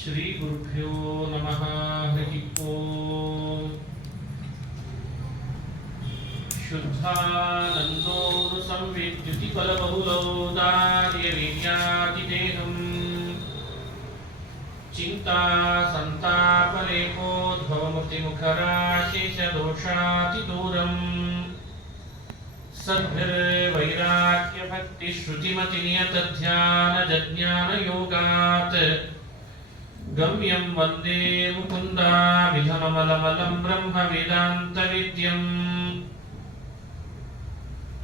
ಶ್ರೀ ಗುರುಭ್ಯೋ ನಮಃ. ಹರಿ ಓಂ. ಶುದ್ಧಾನಂದೋರು ಸಂವಿದ್ಯುತಿ ಫಲಬಹುಲೌದಾರ್ಯವೀರ್ಯಾದಿದೇಹಂ ಚಿಂತಾ ಸಂತಾಪಲೇಪೋದ್ಭವಮೂರ್ತಿಮುಖರಾಶೇಷದೋಷಾತಿದೂರಂ ಸದ್ಭಿರ್ವೈರಾಗ್ಯಭಕ್ತಿಶ್ರುತಿಮತಿನಿಯತಧ್ಯಾನಜಜ್ಞಾನಯೋಗಾತ್ ಗಮ್ಯಂ ವಂದೇ ಮುಕುಂದಾಭಿಧಮಮಲಮಲಂ ಬ್ರಹ್ಮವೇದಾಂತವಿದ್ಯಂ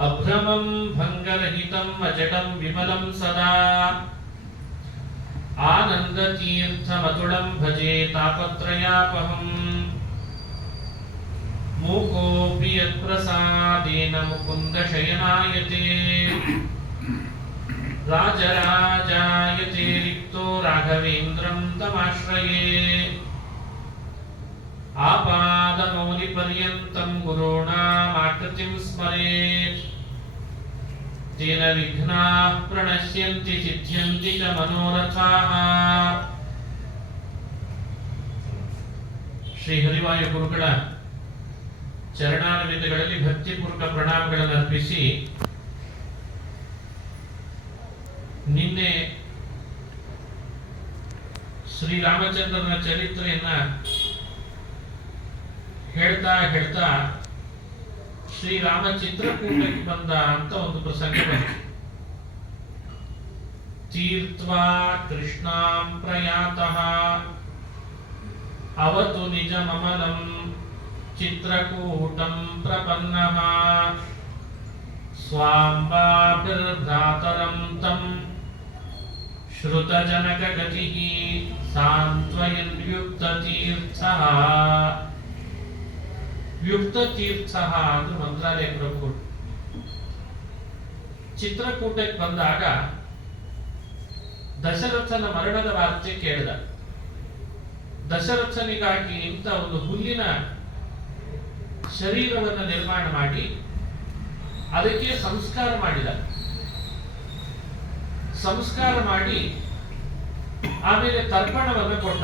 ಅಭ್ರಮಂ ಭಂಗರಹಿತಂ ಅಜಡಂ ವಿಮಲಂ ಸದಾ ಆನಂದತೀರ್ಥಮತುಳಂ ಭಜೆ ತಾಪತ್ರಯಾಪಹಂ ಮೂಕೋಪಿ ಯತ್ಪ್ರಸಾದೇನ ಮುಕುಂದ ಶಯನಾಯತೆ ರಾಜರಾಜಾಯತೆ ರಿಕ್ತೋ ರಾಘವೇಂದ್ರಂ ತಮಾಶ್ರಯೇ ಆಪಾದಮೌಲಿಪರ್ಯಂತಂ ಗುರುಣಾಮಾಕೃತಿಂ ಸ್ಮರೇತ್ ತೇನ ವಿಘ್ನಾಃ ಪ್ರಣಶ್ಯಂತಿ ಸಿದ್ಧ್ಯಂತಿ ಚ ಮನೋರಥಾಃ. ಶ್ರೀ ಹರಿವಾಯು ಗುರುಗಳ ಚರಣಾರವಿಂದಗಳಲ್ಲಿ ಭಕ್ತಿಪೂರ್ವಕ ಪ್ರಣಾಮಗಳನ್ನು ಅರ್ಪಿಸಿ, ನಿನ್ನೆ ಶ್ರೀರಾಮಚಂದ್ರನ ಚರಿತ್ರೆಯನ್ನ ಹೇಳ್ತಾ ಹೇಳ್ತಾ ಶ್ರೀರಾಮ ಚಿತ್ರಕೂಟಕ್ಕೆ ಬಂದ ಅಂತ ಒಂದು ಪ್ರಸಂಗ ಬಂತು. ತೀರ್ತ್ವಾ ಕೃಷ್ಣಾಂ ಪ್ರಯಾತಃ ಅವತು ನಿಜಮಮಲಂ ಚಿತ್ರಕೂಟಂ ಪ್ರಪನ್ನಃ ಸ್ವಾಂಬಾಭಿರ್ಭ್ರಾತರಂ ತಂ ಶ್ರುತಜನಕಗತಿಃ ಸಾಂತ್ವಯನ್ ಯುಕ್ತತೀರ್ಥಃ. ಯುಕ್ತತೀರ್ಥಃ ಅಂದ್ರೆ ಮಂತ್ರಾಲಯ ಪ್ರಭು. ಚಿತ್ರಕೂಟಕ್ಕೆ ಬಂದಾಗ ದಶರಥನ ಮರಣದ ವಾರ್ತೆ ಕೇಳಿದ. ದಶರಥನಿಗಾಗಿ ಇಂಥ ಒಂದು ಹುಲ್ಲಿನ ಶರೀರವನ್ನು ನಿರ್ಮಾಣ ಮಾಡಿ ಅದಕ್ಕೆ ಸಂಸ್ಕಾರ ಮಾಡಿದ. ಸಂಸ್ಕಾರ ಮಾಡಿ ಆಮೇಲೆ ತರ್ಪಣವನ್ನು ಕೊಟ್ಟ.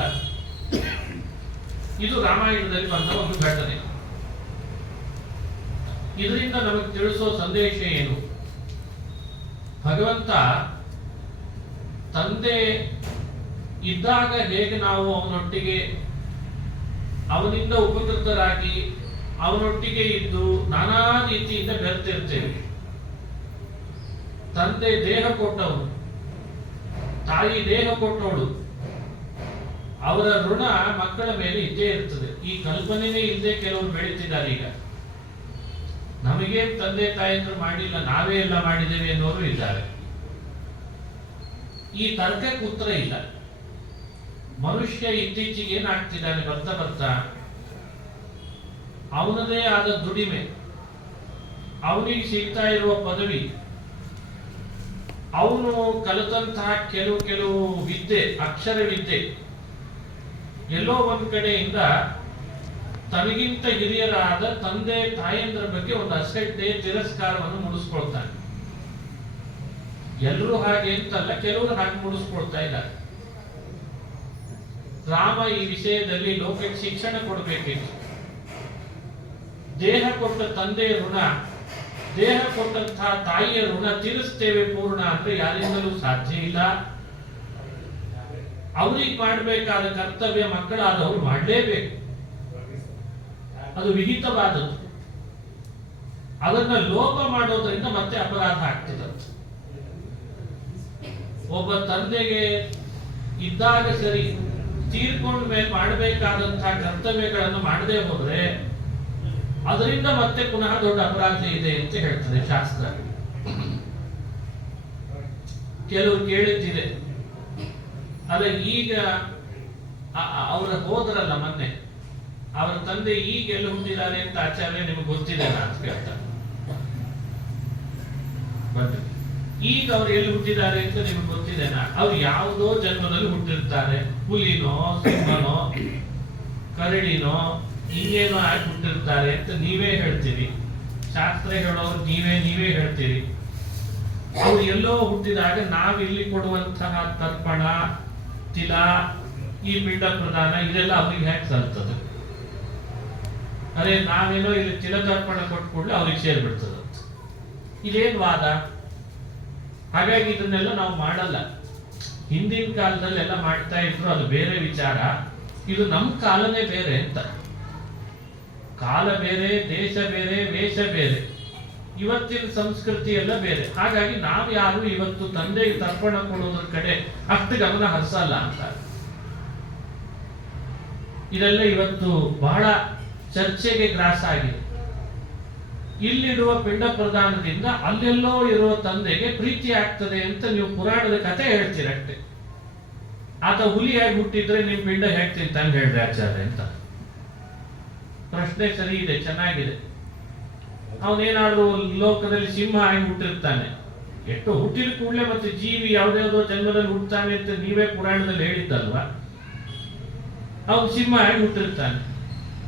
ಇದು ರಾಮಾಯಣದಲ್ಲಿ ಬಂದ ಒಂದು ಘಟನೆ. ಇದರಿಂದ ನಮಗೆ ತಿಳಿಸೋ ಸಂದೇಶ ಏನು? ಭಗವಂತ ತಂದೆ ಇದ್ದಾಗ ಹೇಗೆ ನಾವು ಅವನೊಟ್ಟಿಗೆ ಅವನಿಂದ ಉಪಕೃತರಾಗಿ ಅವನೊಟ್ಟಿಗೆ ಇದ್ದು ನಾನಾ ರೀತಿಯಿಂದ ಬೆರೆತಿರ್ತೇವೆ. ತಂದೆ ದೇಹ ಕೊಟ್ಟವನು, ತಾಯಿ ದೇಹ ಕೊಟ್ಟವಳು. ಅವರ ಋಣ ಮಕ್ಕಳ ಮೇಲೆ ಇದ್ದೇ ಇರ್ತದೆ. ಈ ಕಲ್ಪನೆಯೇ ಇಲ್ಲದೆ ಕೆಲವರು ಬೆಳೀತಿದ್ದಾರೆ. ಈಗ ನಮಗೆ ತಂದೆ ತಾಯಿದ್ರು ಮಾಡಿಲ್ಲ, ನಾವೇ ಎಲ್ಲ ಮಾಡಿದ್ದೇವೆ ಅನ್ನೋರು ಇದ್ದಾರೆ. ಈ ತರ್ಕಕ್ಕೆ ಉತ್ತರ ಇಲ್ಲ. ಮನುಷ್ಯ ಇತ್ತೀಚೆಗೆ ಏನಾಗ್ತಿದ್ದಾನೆ ಬರ್ತಾ ಬರ್ತಾ, ಅವನದೇ ಆದ ದುಡಿಮೆ, ಅವನಿಗೆ ಸಿಗ್ತಾ ಇರುವ ಪದವಿ, ಅವನು ಕಲಿತಂತಹ ಕೆಲವು ವಿದ್ಯೆ, ಅಕ್ಷರ ವಿದ್ಯೆ, ಎಲ್ಲೋ ಒಂದು ಕಡೆಯಿಂದ ತನಗಿಂತ ಹಿರಿಯರಾದ ತಂದೆ ತಾಯಂದ್ರ ಬಗ್ಗೆ ಒಂದು ಅಸಡ್ಡೆ, ತಿರಸ್ಕಾರವನ್ನು ಮೂಡಿಸ್ಕೊಳ್ತಾನೆ. ಎಲ್ಲರೂ ಹಾಗೆ ಅಂತಲ್ಲ, ಕೆಲವರು ಹಾಗೆ ಮೂಡಿಸ್ಕೊಳ್ತಾ ಇದ್ದಾರೆ. ರಾಮ ಈ ವಿಷಯದಲ್ಲಿ ಲೋಕಕ್ಕೆ ಶಿಕ್ಷಣ ಕೊಡಬೇಕಿತ್ತು. ದೇಹ ಕೊಟ್ಟ ತಂದೆಯ ಋಣ, ದೇಹ ಕೊಟ್ಟಂತಹ ತಾಯಿಯ ಋಣ ತೀರಿಸ್ತೇವೆ ಪೂರ್ಣ ಅಂದ್ರೆ ಯಾರಿಂದಲೂ ಸಾಧ್ಯ ಇಲ್ಲ. ಅವ್ರಿಗೆ ಮಾಡಬೇಕಾದ ಕರ್ತವ್ಯ ಮಕ್ಕಳಾದವರು ಮಾಡಲೇಬೇಕು. ಅದು ವಿಹಿತವಾದದ್ದು. ಅದನ್ನ ಲೋಪ ಮಾಡೋದ್ರಿಂದ ಮತ್ತೆ ಅಪರಾಧ ಆಗ್ತದೆ. ಒಬ್ಬ ತಂದೆಗೆ ಇದ್ದಾಗ ಸರಿ, ತೀರ್ಕೊಂಡ ಮೇಲೆ ಮಾಡಬೇಕಾದಂತಹ ಕರ್ತವ್ಯಗಳನ್ನು ಮಾಡದೆ ಹೋದ್ರೆ ಅದರಿಂದ ಮತ್ತೆ ಪುನಃ ದೊಡ್ಡ ಅಪರಾಧ ಇದೆ ಅಂತ ಹೇಳ್ತದೆ ಶಾಸ್ತ್ರ. ಕೆಲವು ಕೇಳಿದ್ದಿದೆ, ಅಲ್ಲ ಈಗ ಅವರ ಹೋದ್ರಲ್ಲ ಮೊನ್ನೆ, ಅವರ ತಂದೆ ಈಗ ಎಲ್ಲಿ ಹುಟ್ಟಿದ್ದಾರೆ ಅಂತ ಆಚಾರ್ಯ ನಿಮಗೆ ಗೊತ್ತಿದೆ ಅಂತ ಕೇಳ್ತಾರೆ. ಈಗ ಅವ್ರು ಎಲ್ಲಿ ಹುಟ್ಟಿದ್ದಾರೆ ಅಂತ ನಿಮ್ಗೆ ಗೊತ್ತಿದೆನಾ? ಅವ್ರು ಯಾವುದೋ ಜನ್ಮದಲ್ಲಿ ಹುಟ್ಟಿರ್ತಾರೆ. ಹುಲಿನೋ, ಸಿಂಹನೋ, ಕರಡಿನೋ, ಹಿಂಗೇನೋ ಆಗಿ ಹುಟ್ಟಿರ್ತಾರೆ ಅಂತ ನೀವೇ ಹೇಳ್ತೀರಿ. ಶಾಸ್ತ್ರ ಹೇಳೋರು ನೀವೇ ಹೇಳ್ತೀರಿ. ಅವ್ರು ಎಲ್ಲೋ ಹುಟ್ಟಿದಾಗ ನಾವಿಲ್ಲಿ ಕೊಡುವಂತಹ ತರ್ಪಣ, ತಿಲ, ಈ ಪಿಂಡ ಪ್ರದಾನ ಇದೆಲ್ಲ ಅವ್ರಿಗೆ ಹ್ಯಾಕ್ ಸಲ್ತದೆ? ಅದೇ ನಾವೇನೋ ಇಲ್ಲಿ ತಿಲತರ್ಪಣ ಕೊಟ್ಟು ಕೂಡಲೇ ಅವ್ರಿಗೆ ಸೇರ್ಬಿಡ್ತದೆ. ಇದೇನ್ ವಾದ? ಹಾಗಾಗಿ ಇದನ್ನೆಲ್ಲ ನಾವು ಮಾಡಲ್ಲ. ಹಿಂದಿನ ಕಾಲದಲ್ಲೆಲ್ಲ ಮಾಡ್ತಾ ಇದ್ರು, ಅದು ಬೇರೆ ವಿಚಾರ. ಇದು ನಮ್ಮ ಕಾಲನೇ ಬೇರೆ ಅಂತ. ಕಾಲ ಬೇರೆ, ದೇಶ ಬೇರೆ, ವೇಷ ಬೇರೆ, ಇವತ್ತಿನ ಸಂಸ್ಕೃತಿ ಎಲ್ಲ ಬೇರೆ. ಹಾಗಾಗಿ ನಾವು ಯಾರು ಇವತ್ತು ತಂದೆಗೆ ತರ್ಪಣ ಕೊಡೋದ್ರ ಕಡೆ ಅಷ್ಟು ಗಮನ ಹರಿಸಲ್ಲ ಅಂತ. ಇದೆಲ್ಲ ಇವತ್ತು ಬಹಳ ಚರ್ಚೆಗೆ ಗ್ರಾಸ ಆಗಿದೆ. ಇಲ್ಲಿಡುವ ಪಿಂಡ ಪ್ರದಾನದಿಂದ ಅಲ್ಲೆಲ್ಲೋ ಇರುವ ತಂದೆಗೆ ಪ್ರೀತಿ ಆಗ್ತದೆ ಅಂತ ನೀವು ಪುರಾಣದ ಕಥೆ ಹೇಳ್ತೀರಷ್ಟೇ. ಆತ ಹುಲಿಯಾಗಿ ಹುಟ್ಟಿದ್ರೆ ನಿಮ್ ಪಿಂಡ ಹೇಗೆ ತಿಂತಾನೆ ಹೇಳ್ರಿ ಆಚಾರ್ಯ ಅಂತ. ಪ್ರಶ್ನೆ ಸರಿ ಇದೆ, ಚೆನ್ನಾಗಿದೆ. ಅವನೇನಾದ್ರೂ ಲೋಕದಲ್ಲಿ ಸಿಂಹ ಆಗಿ ಹುಟ್ಟಿರ್ತಾನೆ, ಎಷ್ಟು ಹುಟ್ಟಿದ ಕೂಡಲೇ ಮತ್ತೆ ಜೀವಿ ಯಾವ್ದಾವ್ದೋ ಜನ್ಮದಲ್ಲಿ ಹುಟ್ಟುತ್ತಾನೆ ಅಂತ ನೀವೇ ಪುರಾಣದಲ್ಲಿ ಹೇಳಿದ್ದಲ್ವಾ? ಅವನು ಸಿಂಹ ಆಗಿ ಹುಟ್ಟಿರ್ತಾನೆ.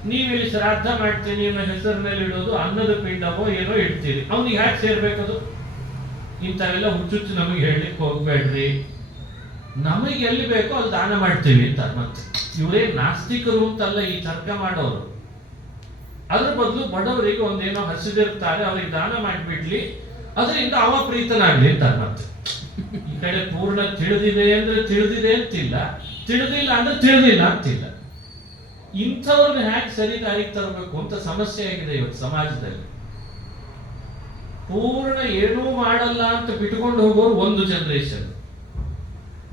ನೀವಿಲ್ಲಿ ಶ್ರಾದ್ದ ಮಾಡ್ತೀನಿ ಅನ್ನೋ ಹೆಸರಿನಲ್ಲಿ ಇಡೋದು ಅನ್ನದ ಪಿಂಡವೋ ಏನೋ ಇಡ್ತೀರಿ. ಅವ್ನಿಗೆ ಹ್ಯಾಕ್ ಸೇರ್ಬೇಕದು? ಇಂಥವೆಲ್ಲ ಹುಚ್ಚುಚ್ಚು ನಮಗೆ ಹೇಳಲಿಕ್ಕೆ ಹೋಗ್ಬೇಡ್ರಿ. ನಮಗೆ ಎಲ್ಲಿ ಬೇಕೋ ಅಲ್ಲಿ ದಾನ ಮಾಡ್ತೀವಿ ಅಂತ. ಮತ್ತೆ ಇವರೇ ನಾಸ್ತಿಕರು ಅಂತಲ್ಲ ಈ ತರ್ಕ ಮಾಡೋರು. ಅದ್ರ ಬದಲು ಬಡವರಿಗೆ ಒಂದೇನೋ ಹಸಿದಿರ್ತಾರೆ, ಅವ್ರಿಗೆ ದಾನ ಮಾಡಿಬಿಡ್ಲಿ, ಅದರಿಂದ ಅವ ಪ್ರೀತನಾಗ್ಲಿ ಅಂತ. ಮತ್ತೆ ಈ ಕಡೆ ಪೂರ್ಣ ತಿಳಿದಿದೆ ಅಂದ್ರೆ ತಿಳಿದಿದೆ ಅಂತಿಲ್ಲ, ತಿಳಿದಿಲ್ಲ ಅಂದ್ರೆ ತಿಳಿದಿಲ್ಲ ಅಂತಿಲ್ಲ. ಇಂಥವ್ರನ್ನ ಹ್ಯಾಕ್ ಸರಿ ದಾರಿಗೆ ತರಬೇಕು ಅಂತ ಸಮಸ್ಯೆ ಆಗಿದೆ ಇವತ್ತು ಸಮಾಜದಲ್ಲಿ. ಪೂರ್ಣ ಏನೂ ಮಾಡಲ್ಲ ಅಂತ ಬಿಟ್ಕೊಂಡು ಹೋಗೋರು ಒಂದು ಜನರೇಷನ್,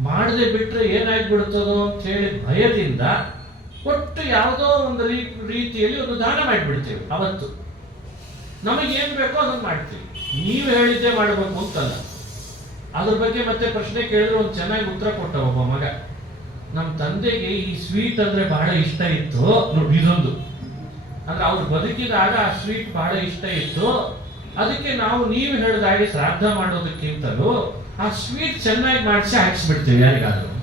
ಮಾಡದೆ ಬಿಟ್ರೆ ಏನಾಗ್ಬಿಡ್ತದೋ ಅಂತ ಹೇಳಿ ಭಯದಿಂದ ಒಟ್ಟು ಯಾವುದೋ ಒಂದು ರೀತಿಯಲ್ಲಿ ಒಂದು ದಾನ ಮಾಡಿಬಿಡ್ತೇವೆ. ಅವತ್ತು ನಮಗೇನು ಬೇಕೋ ಅದನ್ನು ಮಾಡ್ತೀವಿ. ನೀವು ಹೇಳಿದ್ದೇ ಮಾಡಬೇಕು ಅಂತಲ್ಲ. ಅದ್ರ ಬಗ್ಗೆ ಮತ್ತೆ ಪ್ರಶ್ನೆ ಕೇಳಿದ್ರೆ ಒಂದು ಚೆನ್ನಾಗಿ ಉತ್ತರ ಕೊಟ್ಟ ಒಬ್ಬ ಮಗ. ನಮ್ಮ ತಂದೆಗೆ ಈ ಸ್ವೀಟ್ ಅಂದ್ರೆ ಬಹಳ ಇಷ್ಟ ಇತ್ತು. ನೋಡಿ ಇದೊಂದು ಅಂದ್ರೆ ಅವ್ರು ಬದುಕಿದಾಗ ಆ ಸ್ವೀಟ್ ಬಹಳ ಇಷ್ಟ ಇತ್ತು, ಅದಕ್ಕೆ ನಾವು ನೀವು ಹೇಳಿದಾಗೆ ಶ್ರಾದ್ದ ಮಾಡೋದಕ್ಕಿಂತಲೂ ಆ ಸ್ವೀಟ್ ಚೆನ್ನಾಗಿ ಮಾಡಿಸಿ ಹಾಕಿಸ್ಬಿಡ್ತೀವಿ ಯಾರಿಗಾದ್ರು.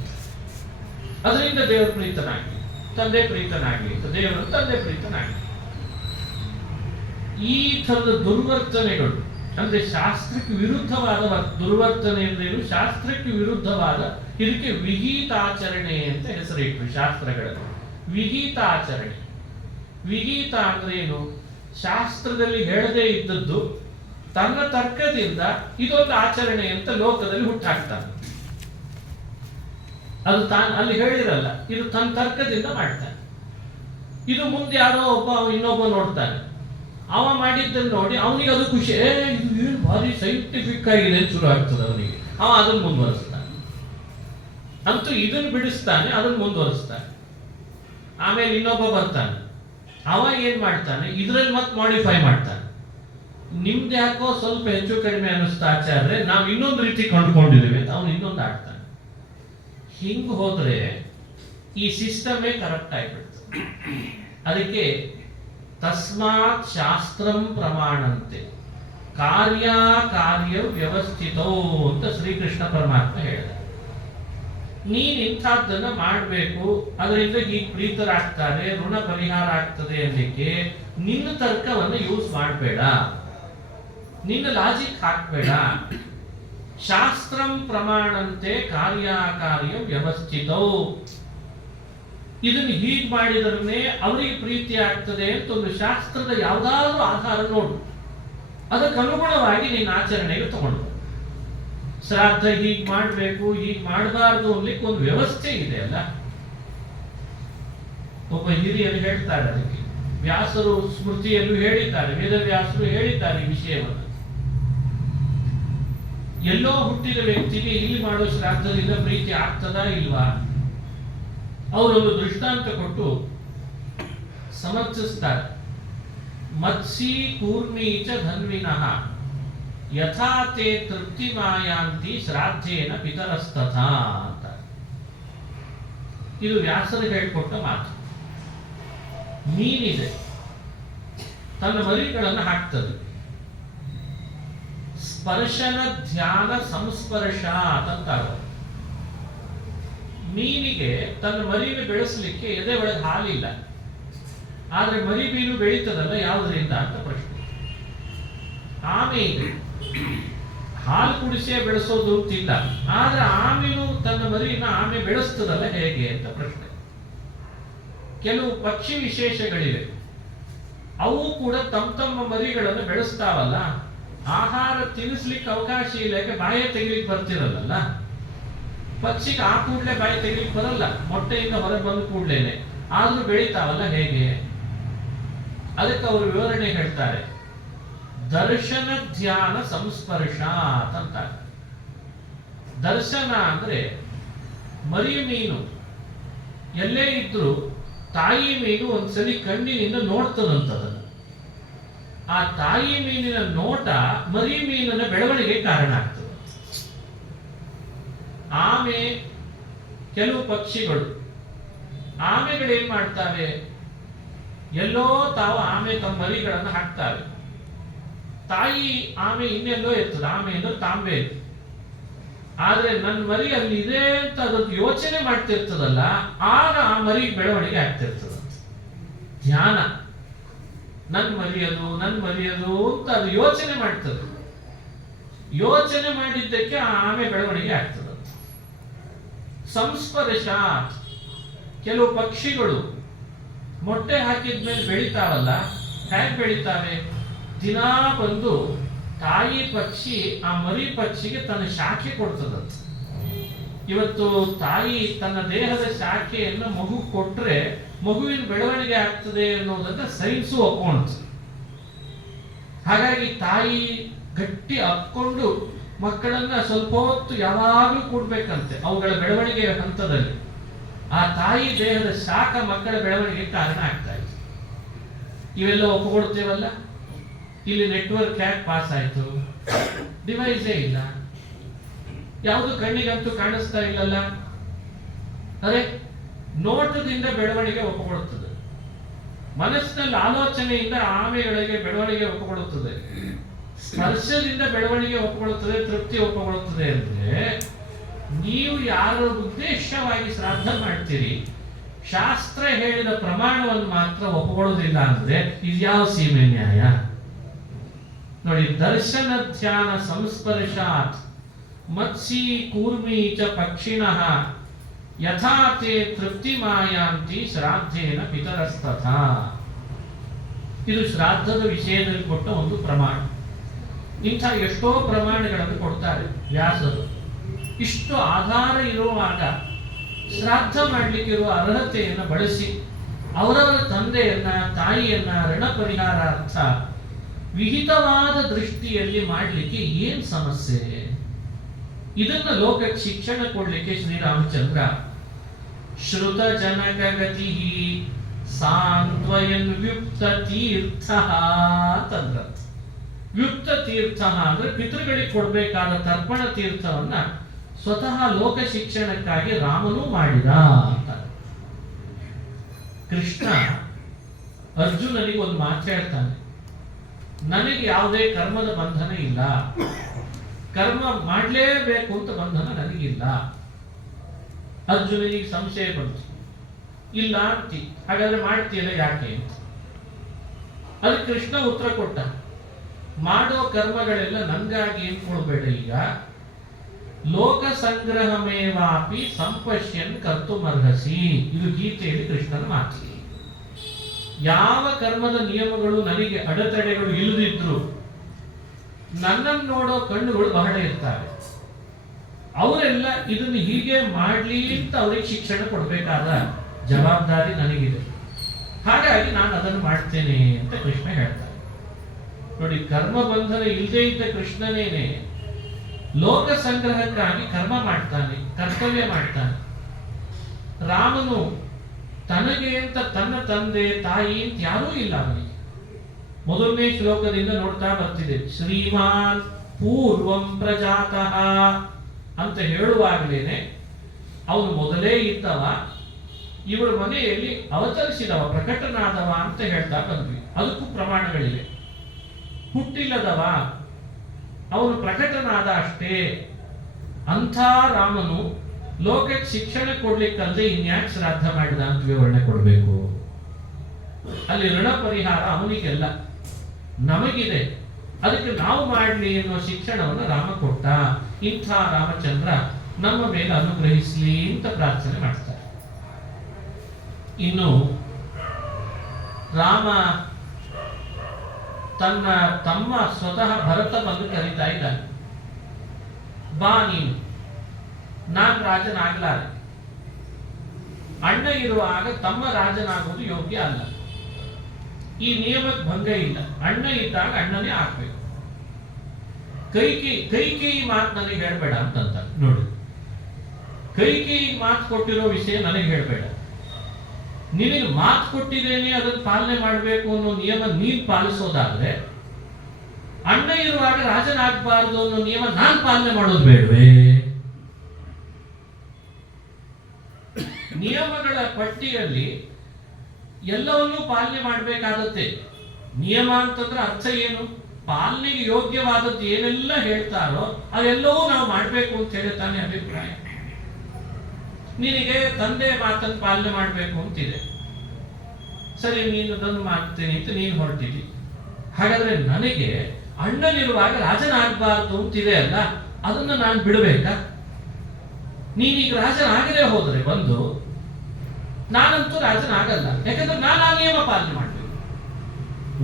ಅದರಿಂದ ದೇವರ ಪ್ರೀತನಾಗ್ಲಿ, ತಂದೆ ಪ್ರೀತನಾಗ್ಲಿ, ದೇವರು ತಂದೆ ಪ್ರೀತನಾಗ್ಲಿ. ಈ ಥರದ ದುರ್ವರ್ತನೆಗಳು ಅಂದ್ರೆ ಶಾಸ್ತ್ರಕ್ಕೆ ವಿರುದ್ಧವಾದ ದುರ್ವರ್ತನೆ ಅಂದ್ರೇನು? ಶಾಸ್ತ್ರಕ್ಕೆ ವಿರುದ್ಧವಾದ, ಇದಕ್ಕೆ ವಿಹಿತಾಚರಣೆ ಅಂತ ಹೆಸರಿಟ್ರು ಶಾಸ್ತ್ರಗಳಲ್ಲಿ. ವಿಹಿತಾಚರಣೆ, ವಿಹಿತ ಅಂದ್ರೆ ಏನು? ಶಾಸ್ತ್ರದಲ್ಲಿ ಹೇಳದೇ ಇದ್ದದ್ದು ತನ್ನ ತರ್ಕದಿಂದ ಇದೊಂದು ಆಚರಣೆ ಅಂತ ಲೋಕದಲ್ಲಿ ಹುಟ್ಟಾಕ್ತಾನೆ. ಅದು ತಾನು ಅಲ್ಲಿ ಹೇಳಿರಲ್ಲ, ಇದು ತನ್ನ ತರ್ಕದಿಂದ ಮಾಡ್ತಾನೆ. ಇದು ಮುಂದೆ ಯಾರೋ ಒಬ್ಬ ಇನ್ನೊಬ್ಬ ನೋಡ್ತಾನೆ, ಅವ ಮಾಡಿದ್ದನ್ನು ನೋಡಿ ಅವನಿಗೆ ಅದು ಖುಷಿ, ಇದು ಏನು ಭಾರಿ ಸೈಂಟಿಫಿಕ್ ಆಗಿದೆ ಅಂತ ಶುರು ಆಗ್ತದೆ ಅವನಿಗೆ. ಅವ ಅದನ್ನು ಮುಂದುವರಿಸ್ತಾನೆ, ಅಂತೂ ಇದನ್ನು ಬಿಡಿಸ್ತಾನೆ, ಅದನ್ನು ಮುಂದುವರಿಸ್ತಾನೆ. ಆಮೇಲೆ ಇನ್ನೊಬ್ಬ ಬರ್ತಾನೆ, ಅವ ಏನ್ ಮಾಡ್ತಾನೆ, ಇದ್ರಲ್ಲಿ ಮತ್ತೆ ಮಾಡಿಫೈ ಮಾಡ್ತಾನೆ. ನಿಮ್ದು ಯಾಕೋ ಸ್ವಲ್ಪ ಹೆಚ್ಚು ಕಡಿಮೆ ಅನ್ನಿಸ್ತಾ ಆಚಾರ್ಯ, ನಾವು ಇನ್ನೊಂದು ರೀತಿ ಕಂಡುಕೊಂಡಿದ್ದೀವಿ ಅಂತ ಅವನು ಇನ್ನೊಂದು ಆಡ್ತಾನೆ. ಹಿಂಗ್ ಹೋದ್ರೆ ಈ ಸಿಸ್ಟಮೇ ಕರೆಕ್ಟ್ ಆಗಿಬಿಡ್ತದೆ. ಅದಕ್ಕೆ ತಸ್ಮಾತ್ ಶಾಸ್ತ್ರಂ ಪ್ರಮಾಣಂತೆ ಕಾರ್ಯ ವ್ಯವಸ್ಥಿತೋ ಅಂತ ಶ್ರೀಕೃಷ್ಣ ಪರಮಾತ್ಮ ಹೇಳಿದ. ನೀನ್ ಇಂಥದ್ದನ್ನ ಮಾಡಬೇಕು, ಅದರಿಂದ ಹೀಗೆ ಪ್ರೀತರಾಗ್ತಾರೆ, ಋಣ ಪರಿಹಾರ ಆಗ್ತದೆ ಅನ್ನಲಿಕ್ಕೆ ನಿನ್ನ ತರ್ಕವನ್ನು ಯೂಸ್ ಮಾಡಬೇಡ, ನಿನ್ನ ಲಾಜಿಕ್ ಹಾಕ್ಬೇಡ. ಶಾಸ್ತ್ರಂ ಪ್ರಮಾಣಂತೆ ಕಾರ್ಯ ವ್ಯವಸ್ಥಿತೋ, ಇದನ್ನು ಹೀಗೆ ಮಾಡಿದ್ರೆ ಅವರಿಗೆ ಪ್ರೀತಿ ಆಗ್ತದೆ ಅಂತ ಒಂದು ಶಾಸ್ತ್ರದ ಯಾವುದಾದ್ರೂ ಆಧಾರ ನೋಡು, ಅದಕ್ಕೆ ಅನುಗುಣವಾಗಿ ನಿನ್ನ ಆಚರಣೆಗೆ ತಗೊಂಡು. ಶ್ರಾದ್ದ ಹೀಗೆ ಮಾಡಬೇಕು, ಹೀಗೆ ಮಾಡಬಾರ್ದು ಅನ್ಲಿಕ್ಕೆ ಒಂದು ವ್ಯವಸ್ಥೆ ಇದೆ ಅಲ್ಲ. ಒಬ್ಬ ಹಿರಿಯರು ಹೇಳ್ತಾರೆ, ಅದಕ್ಕೆ ವ್ಯಾಸರು ಸ್ಮೃತಿಯಲ್ಲೂ ಹೇಳಿದ್ದಾರೆ, ವೇದವ್ಯಾಸರು ಹೇಳಿದ್ದಾರೆ ಈ ವಿಷಯವನ್ನು. ಎಲ್ಲೋ ಹುಟ್ಟಿದ ವ್ಯಕ್ತಿಗೆ ಇಲ್ಲಿ ಮಾಡೋ ಶ್ರಾದ್ದದಿಂದ ಪ್ರೀತಿ ಆಗ್ತದಾ ಇಲ್ವಾ? ಅವರೊಂದು ದೃಷ್ಟಾಂತ ಕೊಟ್ಟು ಸಮರ್ಥಿಸ್ತಾರೆ. ಮತ್ಸಿ ಕೂರ್ಮೀಚ ಧನ್ವಿನಃ ಯಥಾ ತೇ ತೃಪ್ತಿ ಮಾಯಾಂತಿ ಶ್ರಾದ್ದೇನ ಪಿತರಸ್ತಥಾ ಅಂತ. ಇದು ವ್ಯಾಸರು ಹೇಳಿಕೊಟ್ಟ ಮಾತು. ಮೀನಿದೆ, ತನ್ನ ಮರಿಗಳನ್ನು ಹಾಕ್ತದೆ. ಸ್ಪರ್ಶನ ಧ್ಯಾನ ಸಂಸ್ಪರ್ಶ ಅಂತ. ಮೀನಿಗೆ ತನ್ನ ಮರಿಯನ್ನು ಬೆಳೆಸಲಿಕ್ಕೆ ಎದೆ ಒಳಗೆ ಹಾಲಿಲ್ಲ, ಆದ್ರೆ ಮರಿ ಮೀನು ಬೆಳೀತದಲ್ಲ ಯಾವುದರಿಂದ ಅಂತ ಪ್ರಶ್ನೆ. ಆಮೇಲೆ ಹಾಲು ಕುಡಿಸೇ ಬೆಳೆಸೋದು ಅಂತಿಲ್ಲ, ಆದ್ರೆ ಆಮೇನು ತನ್ನ ಮರಿಯನ್ನ ಆಮೆ ಬೆಳೆಸ್ತದಲ್ಲ ಹೇಗೆ ಅಂತ ಪ್ರಶ್ನೆ. ಕೆಲವು ಪಕ್ಷಿ ವಿಶೇಷಗಳಿವೆ. ಅವು ಕೂಡ ತಮ್ಮ ಮರಿಗಳನ್ನು ಬೆಳೆಸ್ತಾವಲ್ಲ, ಆಹಾರ ತಿನ್ನಿಸ್ಲಿಕ್ಕೆ ಅವಕಾಶ ಇಲ್ಲ, ಯಾಕೆ ಬಾಯ ತೆಗಿಲಿಕ್ಕೆ ಬರ್ತಿರಲ್ಲ. ಪಕ್ಷಿಗೆ ಆ ಕೂಡಲೇ ಬಾಯಿ ತೆಗಿಲಿಕ್ಕೆ ಬರಲ್ಲ, ಮೊಟ್ಟೆಯಿಂದ ಹೊರಗೆ ಬಂದ ಕೂಡಲೇನೆ, ಆದ್ರೂ ಬೆಳಿತಾವಲ್ಲ ಹೇಗೆ? ಅದಕ್ಕೆ ಅವರು ವಿವರಣೆ ಹೇಳ್ತಾರೆ. ದರ್ಶನ ಧ್ಯಾನ ಸಂಸ್ಪರ್ಶ ಅಂತ. ದರ್ಶನ ಅಂದ್ರೆ ಮರಿ ಮೀನು ಎಲ್ಲೇ ಇದ್ರು ತಾಯಿ ಮೀನು ಒಂದ್ಸಲಿ ಕಣ್ಣಿನಿಂದ ನೋಡ್ತದಂತದನ್ನು. ಆ ತಾಯಿ ಮೀನಿನ ನೋಟ ಮರಿ ಮೀನಿನ ಬೆಳವಣಿಗೆ ಕಾರಣ ಆಗ್ತದೆ. ಆಮೆ, ಕೆಲವು ಪಕ್ಷಿಗಳು, ಆಮೆಗಳೇನ್ ಮಾಡ್ತಾವೆ, ಎಲ್ಲೋ ತಾವು ಆಮೆ ತಮ್ಮ ಮರಿಗಳನ್ನು ಹಾಕ್ತಾರೆ. ತಾಯಿ ಆಮೆ ಇನ್ನೆಲ್ಲೋ ಇರ್ತದೆ, ಆಮೆ ಅಂದ್ರೆ ತಾಂಬೆ. ಆದ್ರೆ ನನ್ನ ಮರಿ ಅಲ್ಲಿ ಇದೆ ಅಂತ ಅದಕ್ಕೆ ಯೋಚನೆ ಮಾಡ್ತಿರ್ತದಲ್ಲ, ಆಗ ಆ ಮರಿ ಬೆಳವಣಿಗೆ ಆಗ್ತಿರ್ತದ. ಧ್ಯಾನ, ನನ್ ಮರಿಯದು ಅಂತ ಅದು ಯೋಚನೆ ಮಾಡ್ತದೆ. ಯೋಚನೆ ಮಾಡಿದ್ದಕ್ಕೆ ಆ ಆಮೆ ಬೆಳವಣಿಗೆ ಆಗ್ತದ. ಸಂಸ್ಪರ್ಶ, ಕೆಲವು ಪಕ್ಷಿಗಳು ಮೊಟ್ಟೆ ಹಾಕಿದ್ಮೇಲೆ ಬೆಳಿತಾವಲ್ಲ, ಹೇಗೆ ಬೆಳಿತಾವೆ? ದಿನಾ ಬಂದು ತಾಯಿ ಪಕ್ಷಿ ಆ ಮರಿ ಪಕ್ಷಿಗೆ ತನ್ನ ಶಾಖೆ ಕೊಡ್ತದಂತೆ. ಇವತ್ತು ತಾಯಿ ತನ್ನ ದೇಹದ ಶಾಖೆಯನ್ನು ಮಗು ಕೊಟ್ರೆ ಮಗುವಿನ ಬೆಳವಣಿಗೆ ಆಗ್ತದೆ ಅನ್ನೋದನ್ನ ಸೈನ್ಸು ಒಪ್ಕೊಂಡ್ತು. ಹಾಗಾಗಿ ತಾಯಿ ಗಟ್ಟಿ ಅಪ್ಕೊಂಡು ಮಕ್ಕಳನ್ನ ಸ್ವಲ್ಪ ಹೊತ್ತು ಯಾವಾಗಲೂ ಕೂಡ್ಬೇಕಂತೆ ಅವುಗಳ ಬೆಳವಣಿಗೆ ಹಂತದಲ್ಲಿ. ಆ ತಾಯಿ ದೇಹದ ಶಾಖ ಮಕ್ಕಳ ಬೆಳವಣಿಗೆ ಕಾರಣ ಆಗ್ತಾ ಇದೆ. ಇವೆಲ್ಲ ಒಪ್ಪಿಕೊಡ್ತೇವಲ್ಲ. ಇಲ್ಲಿ ನೆಟ್ವರ್ಕ್ ಹ್ಯಾಕ್ ಪಾಸ್ ಆಯ್ತು, ಡಿವೈಸೇ ಇಲ್ಲ, ಯಾವುದು ಕಣ್ಣಿಗಂತೂ ಕಾಣಿಸ್ತಾ ಇಲ್ಲಲ್ಲ. ಅದೇ ನೋಟದಿಂದ ಬೆಳವಣಿಗೆ ಒಪ್ಪಿಕೊಡುತ್ತದೆ, ಮನಸ್ಸಿನಲ್ಲಿ ಆಲೋಚನೆಯಿಂದ ಆಮೆಗಳಿಗೆ ಬೆಳವಣಿಗೆ ಒಪ್ಪಿಕೊಡುತ್ತದೆ, ಸ್ಪರ್ಶದಿಂದ ಬೆಳವಣಿಗೆ ಒಪ್ಪಿಕೊಳ್ಳುತ್ತದೆ, ತೃಪ್ತಿ ಒಪ್ಪಿಕೊಳ್ಳುತ್ತದೆ. ಅಂದ್ರೆ ನೀವು ಯಾರ ಉದ್ದೇಶವಾಗಿ ಶ್ರಾದ್ದ ಮಾಡ್ತೀರಿ, ಶಾಸ್ತ್ರ ಹೇಳಿದ ಪ್ರಮಾಣವನ್ನು ಮಾತ್ರ ಒಪ್ಪಿಕೊಳ್ಳುವುದಿಲ್ಲ ಅಂದ್ರೆ ಇದ್ಯಾವ ಸೀಮೆ ನ್ಯಾಯ ನೋಡಿ. ದರ್ಶನ ಧ್ಯಾನ ಸಂಸ್ಪರ್ಶಾತ್ ಮತ್ಸಿ ಕೂರ್ಮಿ ಚ ಪಕ್ಷಿಣಃ ಯಥಾತೆ ತೃಪ್ತಿ ಮಾಯಾಂತಿ ಶ್ರಾದ್ದೇನ ಪಿತರಸ್ತಥಾ. ಇದು ಶ್ರಾದ್ದದ ವಿಷಯದಲ್ಲಿ ಕೊಟ್ಟ ಒಂದು ಪ್ರಮಾಣ. ಇಂಥ ಎಷ್ಟೋ ಪ್ರಮಾಣಗಳನ್ನು ಕೊಡ್ತಾರೆ ವ್ಯಾಸರು. ಇಷ್ಟು ಆಧಾರ ಇರುವಾಗ ಶ್ರಾದ್ದ ಮಾಡಲಿಕ್ಕಿರುವ ಅರ್ಹತೆಯನ್ನು ಬಳಸಿ ಅವರವರ ತಂದೆಯನ್ನ ತಾಯಿಯನ್ನ ಋಣ ಪರಿಹಾರಾರ್ಥ ವಿಹಿತವಾದ ದೃಷ್ಟಿಯಲ್ಲಿ ಮಾಡಲಿಕ್ಕೆ ಏನ್ ಸಮಸ್ಯೆ? ಇದನ್ನ ಲೋಕಕ್ಕೆ ಶಿಕ್ಷಣ ಕೊಡ್ಲಿಕ್ಕೆ ಶ್ರೀರಾಮಚಂದ್ರ ಶ್ರುತ ಜನಕ ಗತಿ ಸಾಂತ್ವಯನ್ ವ್ಯುಕ್ತ ತೀರ್ಥ ತಂದ್ರ. ವ್ಯುಕ್ತ ತೀರ್ಥ ಅಂದ್ರೆ ಪಿತೃಗಳಿಗೆ ಕೊಡಬೇಕಾದ ತರ್ಪಣ ತೀರ್ಥವನ್ನ ಸ್ವತಃ ಲೋಕ ಶಿಕ್ಷಣಕ್ಕಾಗಿ ರಾಮನು ಮಾಡಿದ ಅಂತ. ಕೃಷ್ಣ ಅರ್ಜುನನಿಗೆ ಒಂದು ಮಾತು ಹೇಳ್ತಾನೆ, ನನಗೆ ಯಾವುದೇ ಕರ್ಮದ ಬಂಧನ ಇಲ್ಲ, ಕರ್ಮ ಮಾಡಲೇಬೇಕು ಅಂತ ಬಂಧನ ನನಗಿಲ್ಲ. ಅರ್ಜುನನಿಗೆ ಸಂಶಯ ಬಂತು, ಇಲ್ಲ ಅಂತಿ, ಹಾಗಾದ್ರೆ ಮಾಡ್ತೀಯಲ್ಲ ಯಾಕೆ ಅಂತ. ಅದಕ್ಕೆ ಕೃಷ್ಣ ಉತ್ತರ ಕೊಟ್ಟ, ಮಾಡೋ ಕರ್ಮಗಳೆಲ್ಲ ನನಗಾಗಿ ಏನ್ ಕೊಡ್ಬೇಡ, ಈಗ ಲೋಕ ಸಂಗ್ರಹಮೇವಾಪಿ ಸಂಪಶ್ಯನ್ ಕರ್ತುಮರ್ಹಸಿ. ಇದು ಗೀತೆಯಲ್ಲಿ ಕೃಷ್ಣನ ಮಾತು. ಯಾವ ಕರ್ಮದ ನಿಯಮಗಳು ನನಗೆ ಅಡೆತಡೆಗಳು ಇಲ್ಲದಿದ್ರು ನನ್ನನ್ನು ನೋಡೋ ಕಣ್ಣುಗಳು ಬಹಳ ಇರ್ತವೆ. ಅವರೆಲ್ಲ ಇದನ್ನು ಹೀಗೆ ಮಾಡ್ಲಿ ಅಂತ ಅವ್ರಿಗೆ ಶಿಕ್ಷಣ ಕೊಡ್ಬೇಕಾದ ಜವಾಬ್ದಾರಿ ನನಗಿದೆ. ಹಾಗಾಗಿ ನಾನು ಅದನ್ನು ಮಾಡ್ತೇನೆ ಅಂತ ಕೃಷ್ಣ ಹೇಳ್ತಾರೆ. ನೋಡಿ, ಕರ್ಮ ಬಂಧನ ಇಲ್ಲದೆ ಇದ್ದ ಕೃಷ್ಣನೇನೆ ಲೋಕ ಸಂಗ್ರಹಕ್ಕಾಗಿ ಕರ್ಮ ಮಾಡ್ತಾನೆ, ಕರ್ತವ್ಯ ಮಾಡ್ತಾನೆ. ರಾಮನು ತನಗೆ ಅಂತ ತನ್ನ ತಂದೆ ತಾಯಿ ಅಂತ ಯಾರೂ ಇಲ್ಲ ಅವನಿಗೆ. ಮೊದಲನೇ ಶ್ಲೋಕದಿಂದ ನೋಡ್ತಾ ಬರ್ತಿದೆ, ಶ್ರೀಮಾನ್ ಪೂರ್ವಂ ಪ್ರಜಾತಃ ಅಂತ ಹೇಳುವಾಗಲೇನೆ ಅವನು ಮೊದಲೇ ಇದ್ದವ, ಇವರ ಮನೆಯಲ್ಲಿ ಅವತರಿಸಿದವ, ಪ್ರಕಟನಾದವ ಅಂತ ಹೇಳ್ತಾ ಬಂದ್ವಿ. ಅದಕ್ಕೂ ಪ್ರಮಾಣಗಳಿವೆ. ಹುಟ್ಟಿಲ್ಲದವ, ಅವನು ಪ್ರಕಟನಾದ ಅಷ್ಟೇ. ಅಂಥ ರಾಮನು ಲೋಕಕ್ಕೆ ಶಿಕ್ಷಣ ಕೊಡ್ಲಿಕ್ಕಲ್ಲದೆ ಇನ್ಯಾಕೆ ಶ್ರಾದ್ದ ಮಾಡಿದ ಅಂತ ವಿವರಣೆ ಕೊಡಬೇಕು? ಅಲ್ಲಿ ಋಣ ಪರಿಹಾರ ಅವನಿಗೆಲ್ಲ, ನಮಗಿದೆ. ಅದಕ್ಕೆ ನಾವು ಮಾಡಲಿ ಎನ್ನುವ ಶಿಕ್ಷಣವನ್ನು ರಾಮ ಕೊಟ್ಟ. ಇಂಥ ರಾಮಚಂದ್ರ ನಮ್ಮ ಮೇಲೆ ಅನುಗ್ರಹಿಸಲಿ ಅಂತ ಪ್ರಾರ್ಥನೆ ಮಾಡ್ತಾರೆ. ಇನ್ನು ರಾಮ ತನ್ನ ತಮ್ಮ ಸ್ವತಃ ಭರತ ಬಂದು ಕರೀತಾ ಇದ್ದಾನೆ, ಬಾ ನೀನು, ನಾನ್ ರಾಜನಾಗಲಾರೆ. ಅಣ್ಣ ಇರುವಾಗ ತಮ್ಮ ರಾಜನಾಗುವುದು ಯೋಗ್ಯ ಅಲ್ಲ. ಈ ನಿಯಮಕ್ಕೆ ಭಂಗ ಇಲ್ಲ. ಅಣ್ಣ ಇದ್ದಾಗ ಅಣ್ಣನೇ ಆಗ್ಬೇಕು. ಕೈಕೇಯಿ ಮಾತು ನನಗೆ ಹೇಳ್ಬೇಡ ಅಂತಂತ ನೋಡಿ. ಕೈಕೇಯಿ ಮಾತು ಕೊಟ್ಟಿರೋ ವಿಷಯ ನನಗೆ ಹೇಳ್ಬೇಡ. ನಿನಗೆ ಮಾತು ಕೊಟ್ಟಿದ್ದೇನೆ, ಅದನ್ನು ಪಾಲನೆ ಮಾಡಬೇಕು ಅನ್ನೋ ನಿಯಮ ನೀನ್ ಪಾಲಿಸೋದಾದ್ರೆ, ಅಣ್ಣ ಇರುವಾಗ ರಾಜನಾಗಬಾರದು ಅನ್ನೋ ನಿಯಮ ನಾನ್ ಪಾಲನೆ ಮಾಡೋದು ಬೇಡವೇ? ನಿಯಮಗಳ ಪಟ್ಟಿಯಲ್ಲಿ ಎಲ್ಲವನ್ನೂ ಪಾಲನೆ ಮಾಡಬೇಕಾದತ್ತೆ. ನಿಯಮ ಅಂತಂದ್ರೆ ಅರ್ಥ ಏನು? ಪಾಲನೆಗೆ ಯೋಗ್ಯವಾದದ್ದು ಏನೆಲ್ಲ ಹೇಳ್ತಾರೋ ಅದೆಲ್ಲವೂ ನಾವು ಮಾಡಬೇಕು ಅಂತ ಹೇಳಿ ತಾನೇ ಅಭಿಪ್ರಾಯ. ನಿನಗೆ ತಂದೆ ಮಾತನ್ನು ಪಾಲನೆ ಮಾಡಬೇಕು ಅಂತಿದೆ, ಸರಿ ನೀನು ಅದನ್ನು ಮಾಡ್ತೀನಿ ಅಂತ ನೀನು ಹೊರಟಿದ್ದಿ. ಹಾಗಾದ್ರೆ ನನಗೆ ಅಣ್ಣನಿರುವಾಗ ರಾಜನಾಗಬಾರದು ಅಂತಿದೆ ಅಲ್ಲ, ಅದನ್ನು ನಾನು ಬಿಡಬೇಕಾ? ನೀನೀಗ ರಾಜನಾಗದೆ ಹೋದ್ರೆ ಬಂದು, ನಾನಂತೂ ರಾಜನಾಗಲ್ಲ, ಯಾಕಂದ್ರೆ ನಾನು ಆ ನಿಯಮ ಪಾಲನೆ ಮಾಡಬೇಕು.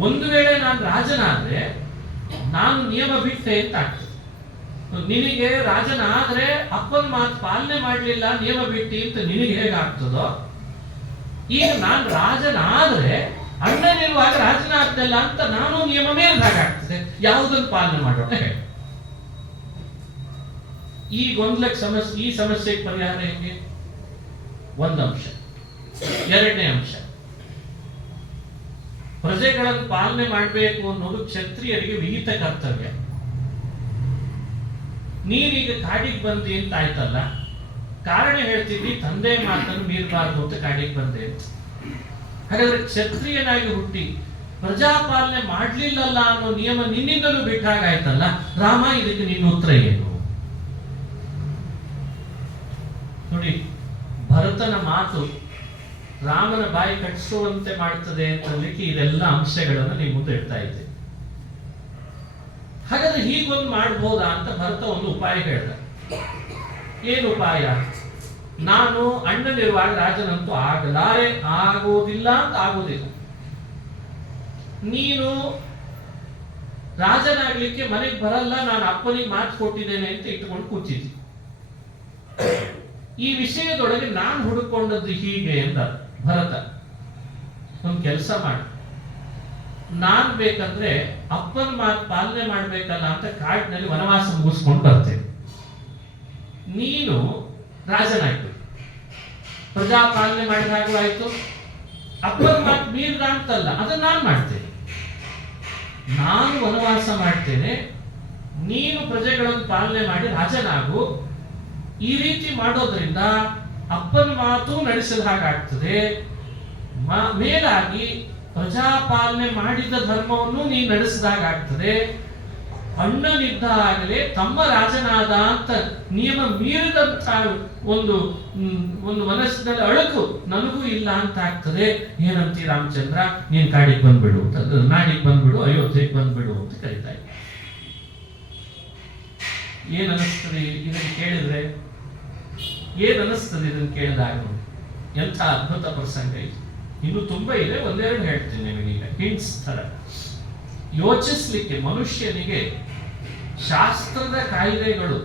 ಒಂದು ವೇಳೆ ನಾನು ರಾಜನಾದ್ರೆ ನಾನು ನಿಯಮ ಬಿಟ್ಟೆ ಅಂತ ಆಗ್ತದೆ. ನಿನಗೆ ರಾಜನಾದ್ರೆ ಅಪ್ಪನ ಮಾತು ಪಾಲನೆ ಮಾಡಲಿಲ್ಲ, ನಿಯಮ ಬಿಟ್ಟಿ ಅಂತ ನಿನಗೆ ಹೇಗಾಗ್ತದೋ, ಈಗ ನಾನು ರಾಜನಾದ್ರೆ ಅಣ್ಣನಿರುವಾಗ ರಾಜನಾಗ್ತಲ್ಲ ಅಂತ ನಾನು ನಿಯಮ ಮೇಲ್ದಾಗ್ತದೆ. ಯಾವುದನ್ನು ಪಾಲನೆ ಮಾಡೋಣ ಹೇಳಿ. ಈ ಗೊಂದಲಕ್ಕೆ ಸಮಸ್ಯೆ, ಈ ಸಮಸ್ಯೆಗೆ ಪರಿಹಾರ ಹೇಗೆ? ಒಂದು ಅಂಶ. ಎರಡನೇ ಅಂಶ, ಪ್ರಜೆಗಳನ್ನು ಪಾಲನೆ ಮಾಡಬೇಕು ಅನ್ನೋದು ಕ್ಷತ್ರಿಯರಿಗೆ ವಿಹಿತ ಕರ್ತವ್ಯ. ನೀನೀಗ ಕಾಡಿಗೆ ಬಂದಿ ಅಂತ ಆಯ್ತಲ್ಲ, ಕಾರಣ ಹೇಳ್ತಿದ್ದಿ ತಂದೆ ಮಾತನ್ನು ಮೀರಬಾರದು ಅಂತ ಕಾಡಿಗೆ ಬಂದೆ ಅಂತ. ಹಾಗಾದ್ರೆ ಕ್ಷತ್ರಿಯನಾಗಿ ಹುಟ್ಟಿ ಪ್ರಜಾಪಾಲನೆ ಮಾಡ್ಲಿಲ್ಲಲ್ಲ ಅನ್ನೋ ನಿಯಮ ನಿನ್ನಿಂದಲೂ ಬಿಟ್ಟಾಗಾಯ್ತಲ್ಲ. ರಾಮ, ಇದಕ್ಕೆ ನಿನ್ನ ಉತ್ತರ ಏನು? ನೋಡಿ, ಭರತನ ಮಾತು ರಾಮನ ಬಾಯಿ ಕಟ್ಟಿಸುವಂತೆ ಮಾಡ್ತದೆ ಅಂತ ಹೇಳಲಿಕ್ಕೆ ಇದೆಲ್ಲ ಅಂಶಗಳನ್ನು ನೀವು ಮುಂದೆ ಇಡ್ತಾ ಇದ್ದೆ. ಹಾಗಾದ್ರೆ ಹೀಗೊಂದು ಮಾಡ್ಬೋದಾ ಅಂತ ಭರತ ಒಂದು ಉಪಾಯ ಹೇಳ್ದ. ಏನು ಉಪಾಯ? ನಾನು ಅಣ್ಣನಿರುವಾಗ ರಾಜನಂತೂ ಆಗಲಾರೆ, ಆಗೋದಿಲ್ಲ ಅಂತ ಆಗೋದಿಲ್ಲ. ನೀನು ರಾಜನಾಗ್ಲಿಕ್ಕೆ ಮನೆಗೆ ಬರಲ್ಲ, ನಾನು ಅಪ್ಪನಿಗೆ ಮಾತು ಕೊಟ್ಟಿದ್ದೇನೆ ಅಂತ ಇಟ್ಕೊಂಡು ಕೂತಿದ್ದಿ. ಈ ವಿಷಯದೊಳಗೆ ನಾನು ಹುಡುಕೊಂಡದ್ದು ಹೀಗೆ ಎಂದ ಭರತ. ಒಂದು ಕೆಲಸ ಮಾಡು, ನಾನ್ ಬೇಕಂದ್ರೆ ಅಪ್ಪನ ಮಾತು ಪಾಲನೆ ಮಾಡ್ಬೇಕಲ್ಲ ಅಂತ ಕಾಡಿನಲ್ಲಿ ವನವಾಸ ಮುಗಿಸ್ಕೊಂಡು ಬರ್ತೇನೆ. ನೀನು ರಾಜನಾಯ್ತು, ಪ್ರಜಾಪಾಲನೆ ಮಾಡಿದಾಗೂ ಆಯ್ತು. ಅಪ್ಪನ ಮಾತು ಮೀರ್ದ ಅಂತಲ್ಲ, ಅದನ್ನ ನಾನು ಮಾಡ್ತೇನೆ. ನಾನು ವನವಾಸ ಮಾಡ್ತೇನೆ, ನೀನು ಪ್ರಜೆಗಳನ್ನು ಪಾಲನೆ ಮಾಡಿ ರಾಜನಾಗು. ಈ ರೀತಿ ಮಾಡೋದ್ರಿಂದ ಅಪ್ಪನ ಮಾತು ನಡೆಸಿದ ಹಾಗಾಗ್ತದೆ. ಮೇಲಾಗಿ ಪ್ರಜಾಪಾಲನೆ ಮಾಡಿದ ಧರ್ಮವನ್ನು ನೀನು ನಡೆಸಿದಾಗ್ತದೆ. ಅಣ್ಣನಿದ್ದಾಗಲೇ ತಮ್ಮ ರಾಜನಾದ ಅಂತ ನಿಯಮ ಮೀರಿದಂತ ಒಂದು ಮನಸ್ಸಿನಲ್ಲಿ ಅಳುಕು ನನಗೂ ಇಲ್ಲ ಅಂತ ಆಗ್ತದೆ. ಏನಂತೀ ರಾಮಚಂದ್ರ, ನೀನ್ ಕಾಡಿಗೆ ಬಂದ್ಬಿಡು, ನಾಡಿಗೆ ಬಂದ್ಬಿಡು, ಅಯೋಧ್ಯೆಗೆ ಬಂದ್ಬಿಡು ಅಂತ ಕರೀತಾ ಇದ್ದ. ಏನ್ ಅನಿಸ್ತದೆ ಇದನ್ನು ಕೇಳಿದ್ರೆ? ಏನ್ ಅನಿಸ್ತದೆ ಇದನ್ನು ಕೇಳಿದಾಗ? ಎಂಥ ಅದ್ಭುತ ಪ್ರಸಂಗ ಇದು. ಇನ್ನು ತುಂಬಾ ಇದೆ, ಒಂದೆರಡು ಹೇಳ್ತೀನಿ ನಿಮಗೀಗ ಹಿಂಟ್ಸ್ ತರ. ಯೋಚಿಸ್ಲಿಕ್ಕೆ ಮನುಷ್ಯನಿಗೆ ಶಾಸ್ತ್ರದ ಕಾಯ್ದೆಗಳು,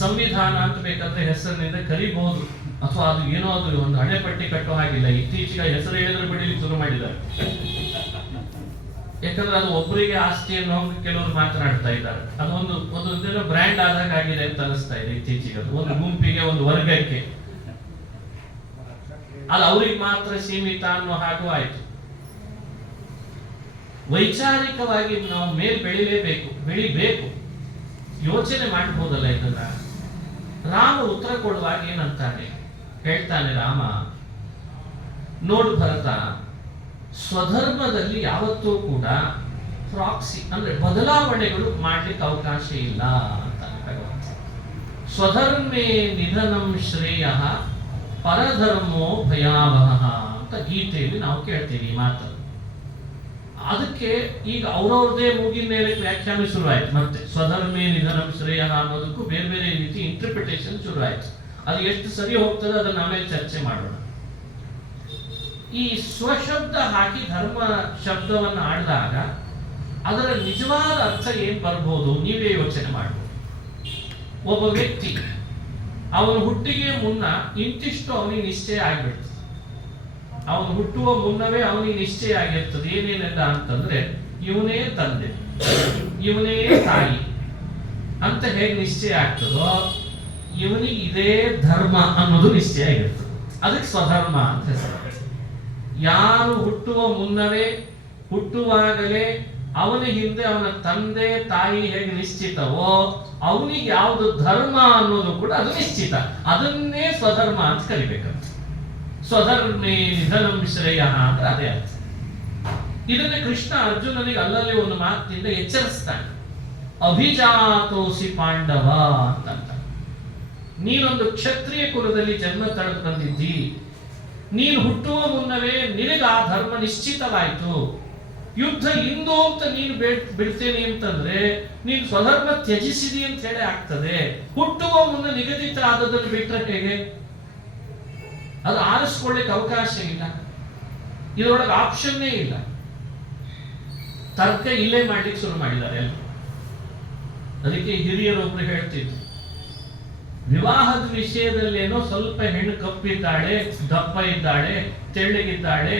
ಸಂವಿಧಾನ ಅಂತ ಬೇಕಂದ್ರೆ ಹೆಸರಿನಿಂದ ಕರಿಬಹುದು, ಅಥವಾ ಅದು ಏನೋ ಅದು ಒಂದು ಹಣೆಪಟ್ಟಿ ಕಟ್ಟೋ ಹಾಗಿಲ್ಲ. ಇತ್ತೀಚೆಗೆ ಹೆಸರು ಹೇಳಿದ್ರೆ ಬಿಡಲಿಕ್ಕೆ ಶುರು ಮಾಡಿದ್ದಾರೆ. ಯಾಕಂದ್ರೆ ಅದು ಒಬ್ಬರಿಗೆ ಆಸ್ತಿ ಅನ್ನೋ ಕೆಲವರು ಮಾತನಾಡ್ತಾ ಇದ್ದಾರೆ. ಅದೊಂದು ಬ್ರ್ಯಾಂಡ್ ಆದಾಗ ಆಗಿದೆ ಅಂತ ಅನಿಸ್ತಾ ಇದೆ ಇತ್ತೀಚೆಗೆ. ಅದು ಒಂದು ಗುಂಪಿಗೆ, ಒಂದು ವರ್ಗಕ್ಕೆ, ಅದು ಅವ್ರಿಗೆ ಮಾತ್ರ ಸೀಮಿತ ಅನ್ನೋ ಹಾಗೂ ಆಯ್ತು. ವೈಚಾರಿಕವಾಗಿ ನಾವು ಮೇಲ್ ಬೆಳಿಬೇಕು, ಯೋಚನೆ ಮಾಡಬಹುದಲ್ಲ ಇದನ್ನ. ರಾಮ ಉತ್ತರ ಕೊಡುವಾಗ ಏನಂತಾನೆ ಹೇಳ್ತಾನೆ ರಾಮ, ನೋಡು ಭರತ, ಸ್ವಧರ್ಮದಲ್ಲಿ ಯಾವತ್ತೂ ಕೂಡ ಪ್ರಾಕ್ಸಿ ಅಂದ್ರೆ ಬದಲಾವಣೆಗಳು ಮಾಡ್ಲಿಕ್ಕೆ ಅವಕಾಶ ಇಲ್ಲ ಅಂತ ಭಗವಂತ. ಸ್ವಧರ್ಮೇ ನಿಧನಂ ಶ್ರೇಯ ಪರಧರ್ಮೋ ಭಯಾವಹ ಅಂತ ಗೀತೆಯಲ್ಲಿ ನಾವು ಕೇಳ್ತೀವಿ ಈ ಮಾತನ್ನು. ಅದಕ್ಕೆ ಈಗ ಅವ್ರವ್ರದೇ ಮೂಗಿನ ಮೇಲೆ ವ್ಯಾಖ್ಯಾನ ಶುರುವಾಯ್ತು. ಮತ್ತೆ ಸ್ವಧರ್ಮೇ ನಿಧನಂ ಶ್ರೇಯ ಅನ್ನೋದಕ್ಕೂ ಬೇರೆ ಬೇರೆ ರೀತಿ ಇಂಟರ್ಪ್ರಿಟೇಷನ್ ಶುರುವಾಯ್ತು. ಅದು ಎಷ್ಟು ಸರಿ ಹೋಗ್ತದೆ ಅದನ್ನ ಆಮೇಲೆ ಚರ್ಚೆ ಮಾಡೋಣ. ಈ ಸ್ವಶಬ್ದ ಹಾಕಿ ಧರ್ಮ ಶಬ್ದವನ್ನು ಆಡಿದಾಗ ಅದರ ನಿಜವಾದ ಅರ್ಥ ಏನ್ ಬರ್ಬೋದು ನೀವೇ ಯೋಚನೆ ಮಾಡ್ಬೋದು. ಒಬ್ಬ ವ್ಯಕ್ತಿ ಅವನು ಹುಟ್ಟಿಗೆ ಮುನ್ನ ಇಂತಿಷ್ಟು ಅವನಿಗೆ ನಿಶ್ಚಯ ಆಗಿಬಿಡ್ತದೆ. ಅವನು ಹುಟ್ಟುವ ಮುನ್ನವೇ ಅವನಿಗೆ ನಿಶ್ಚಯ ಆಗಿರ್ತದೆ. ಏನೇನೆಲ್ಲ ಅಂತಂದ್ರೆ ಇವನೇ ತಂದೆ, ಇವನೇ ತಾಯಿ ಅಂತ ಹೇಗೆ ನಿಶ್ಚಯ ಆಗ್ತದೋ ಇವನಿಗೆ ಇದೇ ಧರ್ಮ ಅನ್ನೋದು ನಿಶ್ಚಯ ಆಗಿರ್ತದೆ. ಅದಕ್ಕೆ ಸ್ವಧರ್ಮ ಅಂತ ಹೆಸರು. ಯಾರು ಹುಟ್ಟುವ ಮುನ್ನವೇ ಹುಟ್ಟುವಾಗಲೇ ಅವನ ಹಿಂದೆ ಅವನ ತಂದೆ ತಾಯಿ ಹೇಗೆ ನಿಶ್ಚಿತವೋ ಅವನಿಗೆ ಯಾವುದು ಧರ್ಮ ಅನ್ನೋದು ಕೂಡ ಅದು ನಿಶ್ಚಿತ. ಅದನ್ನೇ ಸ್ವಧರ್ಮ ಅಂತ ಕರಿಬೇಕಂತ. ಸ್ವಧರ್ಮೇ ನಿಧನಂ ಶ್ರೇಯ ಅಂದ್ರೆ ಅದೇ ಅರ್ಥ. ಇದನ್ನೇ ಕೃಷ್ಣ ಅರ್ಜುನನಿಗೆ ಅಲ್ಲಲ್ಲಿ ಒಂದು ಮಾತಿನಿಂದ ಎಚ್ಚರಿಸ್ತಾನೆ. ಅಭಿಜಾತೋಸಿ ಪಾಂಡವ ಅಂತ. ನೀನೊಂದು ಕ್ಷತ್ರಿಯ ಕುಲದಲ್ಲಿ ಜನ್ಮ ತಳೆದು ಬಂದಿದ್ದಿ. ನೀನು ಹುಟ್ಟುವ ಮುನ್ನವೇ ನಿನಗೆ ಆ ಧರ್ಮ ನಿಶ್ಚಿತವಾಯಿತು. ಯುದ್ಧ ಇಂದು ಅಂತ ನೀನು ಬಿಡ್ತೇನೆ ಅಂತಂದ್ರೆ ನೀನು ಸ್ವಧರ್ಮ ತ್ಯಜಿಸಿದಿ ಅಂತ ಹೇಳಿ ಆಗ್ತದೆ. ಹುಟ್ಟುವ ಮುನ್ನ ನಿಗದಿತ ಆದದನ್ನು ಬಿಟ್ಟರೆ ಹೇಗೆ? ಅದು ಆರಿಸ್ಕೊಳ್ಳಿಕ್ಕೆ ಅವಕಾಶ ಇಲ್ಲ. ಇದರೊಳಗೆ ಆಪ್ಷನ್ನೇ ಇಲ್ಲ. ತರ್ಕ ಇಲ್ಲೇ ಮಾಡ್ಲಿಕ್ಕೆ ಶುರು ಮಾಡಿದ್ದಾರೆ ಎಲ್ಲ. ಅದಕ್ಕೆ ಹಿರಿಯರೊಬ್ರು ಹೇಳ್ತಿದ್ರು, ವಿವಾಹದ ವಿಷಯದಲ್ಲೇನೋ ಸ್ವಲ್ಪ ಹೆಣ್ಣು ಕಪ್ಪಿದ್ದಾಳೆ, ದಪ್ಪ ಇದ್ದಾಳೆ, ತೆಳ್ಳಗಿದ್ದಾಳೆ,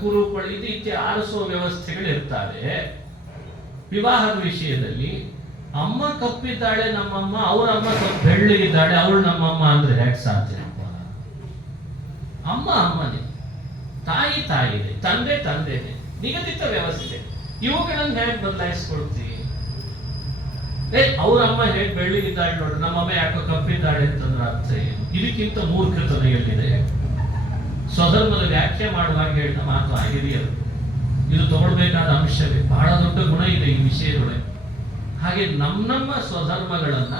ಕುರುಪಳು ಇದಕ್ಕೆ ಆರಿಸುವ ವ್ಯವಸ್ಥೆಗಳು ಇರ್ತಾರೆ. ವಿವಾಹದ ವಿಷಯದಲ್ಲಿ ಅಮ್ಮ ಕಪ್ಪಿದ್ದಾಳೆ ನಮ್ಮಮ್ಮ, ಅವರಮ್ಮ ಸ್ವಲ್ಪ ಬೆಳ್ಳಗಿದ್ದಾಳೆ ಅವಳು ನಮ್ಮಮ್ಮ ಅಂದ್ರೆ ಹೇಗೆ ಸಾಧ್ಯ? ಅಮ್ಮ ಅಮ್ಮನೇ, ತಾಯಿ ತಾಯಿನೇ, ತಂದೆ ತಂದೆನೇ, ನಿಗದಿತ ವ್ಯವಸ್ಥೆ. ಇವುಗಳನ್ನು ಹೇಗೆ ಬದಲಾಯಿಸ್ಕೊಳ್ತೀವಿ? ಅವ್ರಮ್ಮ ಹೇಗೆ ಬೆಳ್ಳಿಗಿದ್ದಾಳೆ ನೋಡ್ರಿ, ನಮ್ಮಮ್ಮ ಯಾಕೋ ಕಪ್ಪಿದ್ದಾಳೆ ಅಂತಂದ್ರೆ ಅರ್ಥ ಏನು? ಇದಕ್ಕಿಂತ ಮೂರ್ಖತನ ಎಲ್ಲಿದೆ? ಸ್ವಧರ್ಮದ ವ್ಯಾಖ್ಯೆ ಮಾಡುವಾಗ ಹೇಳಿದ ಮಾತು ಹಿರಿಯರು. ಇದು ತಗೊಳ್ಬೇಕಾದ ಅಂಶವೇ. ಬಹಳ ದೊಡ್ಡ ಗುಣ ಇದೆ ಈ ವಿಷಯದೊಳಗೆ. ಹಾಗೆ ನಮ್ಮ ಸ್ವಧರ್ಮಗಳನ್ನ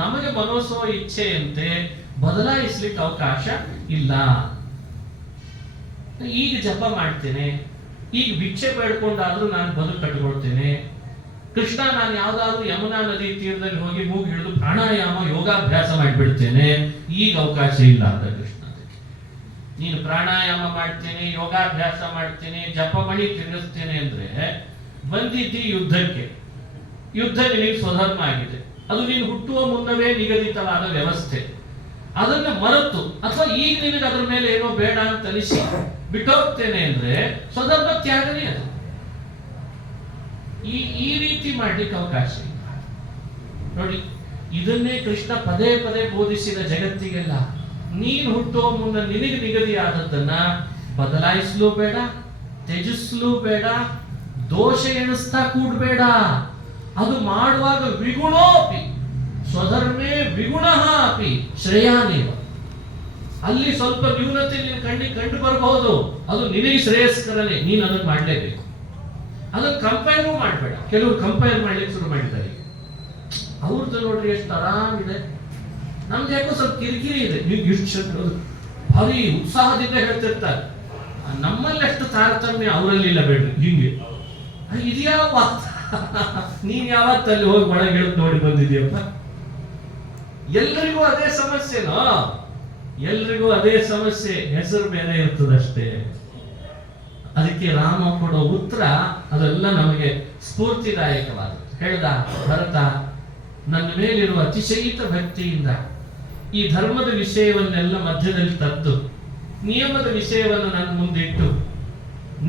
ನಮಗೆ ಮನೋಸೋ ಇಚ್ಛೆಯಂತೆ ಬದಲಾಯಿಸ್ಲಿಕ್ಕೆ ಅವಕಾಶ ಇಲ್ಲ. ಈಗ ಜಪ ಮಾಡ್ತೇನೆ, ಈಗ ಭಿಕ್ಷೆ ಬೇಡ್ಕೊಂಡಾದ್ರೂ ನಾನು ಬದುಕು ಕಟ್ಕೊಳ್ತೇನೆ. ಕೃಷ್ಣ ನಾನು ಯಾವ್ದಾದ್ರು ಯಮುನಾ ನದಿ ತೀರದಲ್ಲಿ ಹೋಗಿ ಮೂಗು ಹಿಡಿದು ಪ್ರಾಣಾಯಾಮ ಯೋಗಾಭ್ಯಾಸ ಮಾಡಿಬಿಡ್ತೇನೆ, ಈಗ ಅವಕಾಶ ಇಲ್ಲ ಅಂತ ಕೃಷ್ಣ. ನೀನು ಪ್ರಾಣಾಯಾಮ ಮಾಡ್ತೇನೆ, ಯೋಗಾಭ್ಯಾಸ ಮಾಡ್ತೇನೆ, ಜಪಮಣಿ ತಿರುಗಿಸ್ತೇನೆ ಅಂದ್ರೆ ಬಂದಿದ್ದಿ ಯುದ್ಧಕ್ಕೆ. ಯುದ್ಧ ನಿನಗೆ ಸ್ವಧರ್ಮ ಆಗಿದೆ. ಅದು ನೀನು ಹುಟ್ಟುವ ಮುನ್ನವೇ ನಿಗದಿತವಾದ ವ್ಯವಸ್ಥೆ. ಅದನ್ನ ಮರೆತು ಅಥವಾ ಈಗ ನಿನಗೆ ಅದ್ರ ಮೇಲೆ ಏನೋ ಬೇಡ ಅಂತ ಅನಿಸಿ ಬಿಟ್ಟೋಗ್ತೇನೆ ಅಂದ್ರೆ ಸ್ವಧರ್ಮ ತ್ಯಾಗನೇ ಅದು. ಈ ರೀತಿ ಮಾಡ್ಲಿಕ್ಕೆ ಅವಕಾಶ ಇಲ್ಲ ನೋಡಿ. ಇದನ್ನೇ ಕೃಷ್ಣ ಪದೇ ಪದೇ ಬೋಧಿಸಿದ ಜಗತ್ತಿಗೆಲ್ಲ. ನೀನು ಹುಟ್ಟುವ ಮುನ್ನ ನಿನಗೆ ನಿಗದಿಯಾದದ್ದನ್ನ ಬದಲಾಯಿಸಲೂ ಬೇಡ, ತ್ಯಜಿಸಲೂ ಬೇಡ, ದೋಷ ಎಣಿಸ್ತಾ ಕೂಡಬೇಡ. ಅದು ಮಾಡುವಾಗ ವಿಗುಣೋಪಿ ಸ್ವಧರ್ಮೇ ವಿಗುಣಃ ಅಪಿ ಶ್ರೇಯಾನೇವ. ಅಲ್ಲಿ ಸ್ವಲ್ಪ ನ್ಯೂನತೆ ನಿನ್ನ ಕಣ್ಣಿಗೆ ಕಂಡು ಬರಬಹುದು, ಅದು ನಿನಗೆ ಶ್ರೇಯಸ್ಕರನೇ, ನೀನು ಅದನ್ನು ಮಾಡಲೇಬೇಕು. ಅದನ್ನು ಕಂಪೇರೂ ಮಾಡಬೇಡ. ಕೆಲವರು ಕಂಪೇರ್ ಮಾಡ್ಲಿಕ್ಕೆ ಶುರು ಮಾಡಿದ್ದಾರೆ. ಅವ್ರದ್ದು ನೋಡ್ರಿ ಎಷ್ಟು ಆರಾಮಿದೆ, ನಮ್ದು ಯಾಕೋ ಸ್ವಲ್ಪ ಕಿರಿಕಿರಿ ಇದೆ. ನೀವು ಇಷ್ಟು ಭಾರಿ ಉತ್ಸಾಹದಿಂದ ಹೇಳ್ತಿರ್ತಾರೆ. ನಮ್ಮಲ್ಲಿ ಅಷ್ಟು ತಾರತಮ್ಯ ಅವರಲ್ಲಿ ಇಲ್ಲ ಬೇಡ್ರಿ. ಹಿಂಗೆ ಇದ್ಯಾವ ನೀನ್ ಯಾವತ್ತಲ್ಲಿ ಹೋಗಿ ಒಳಗೆ ಹೇಳದ್ ನೋಡಿ ಬಂದಿದ್ಯಪ್ಪ? ಎಲ್ರಿಗೂ ಅದೇ ಸಮಸ್ಯೆನೋ? ಎಲ್ರಿಗೂ ಅದೇ ಸಮಸ್ಯೆ, ಹೆಸರು ಬೇರೆ ಇರ್ತದಷ್ಟೇ. ಅದಕ್ಕೆ ರಾಮ ಕೊಡೋ ಉತ್ತರ ಅದೆಲ್ಲ ನಮಗೆ ಸ್ಫೂರ್ತಿದಾಯಕವಾದ. ಹೇಳ್ದ ಭರತ, ನನ್ನ ಮೇಲಿರುವ ಅತಿಶಯಿತ ಭಕ್ತಿಯಿಂದ ಈ ಧರ್ಮದ ವಿಷಯವನ್ನೆಲ್ಲ ಮಧ್ಯದಲ್ಲಿ ತದ್ದು ನಿಯಮದ ವಿಷಯವನ್ನು ನನ್ನ ಮುಂದಿಟ್ಟು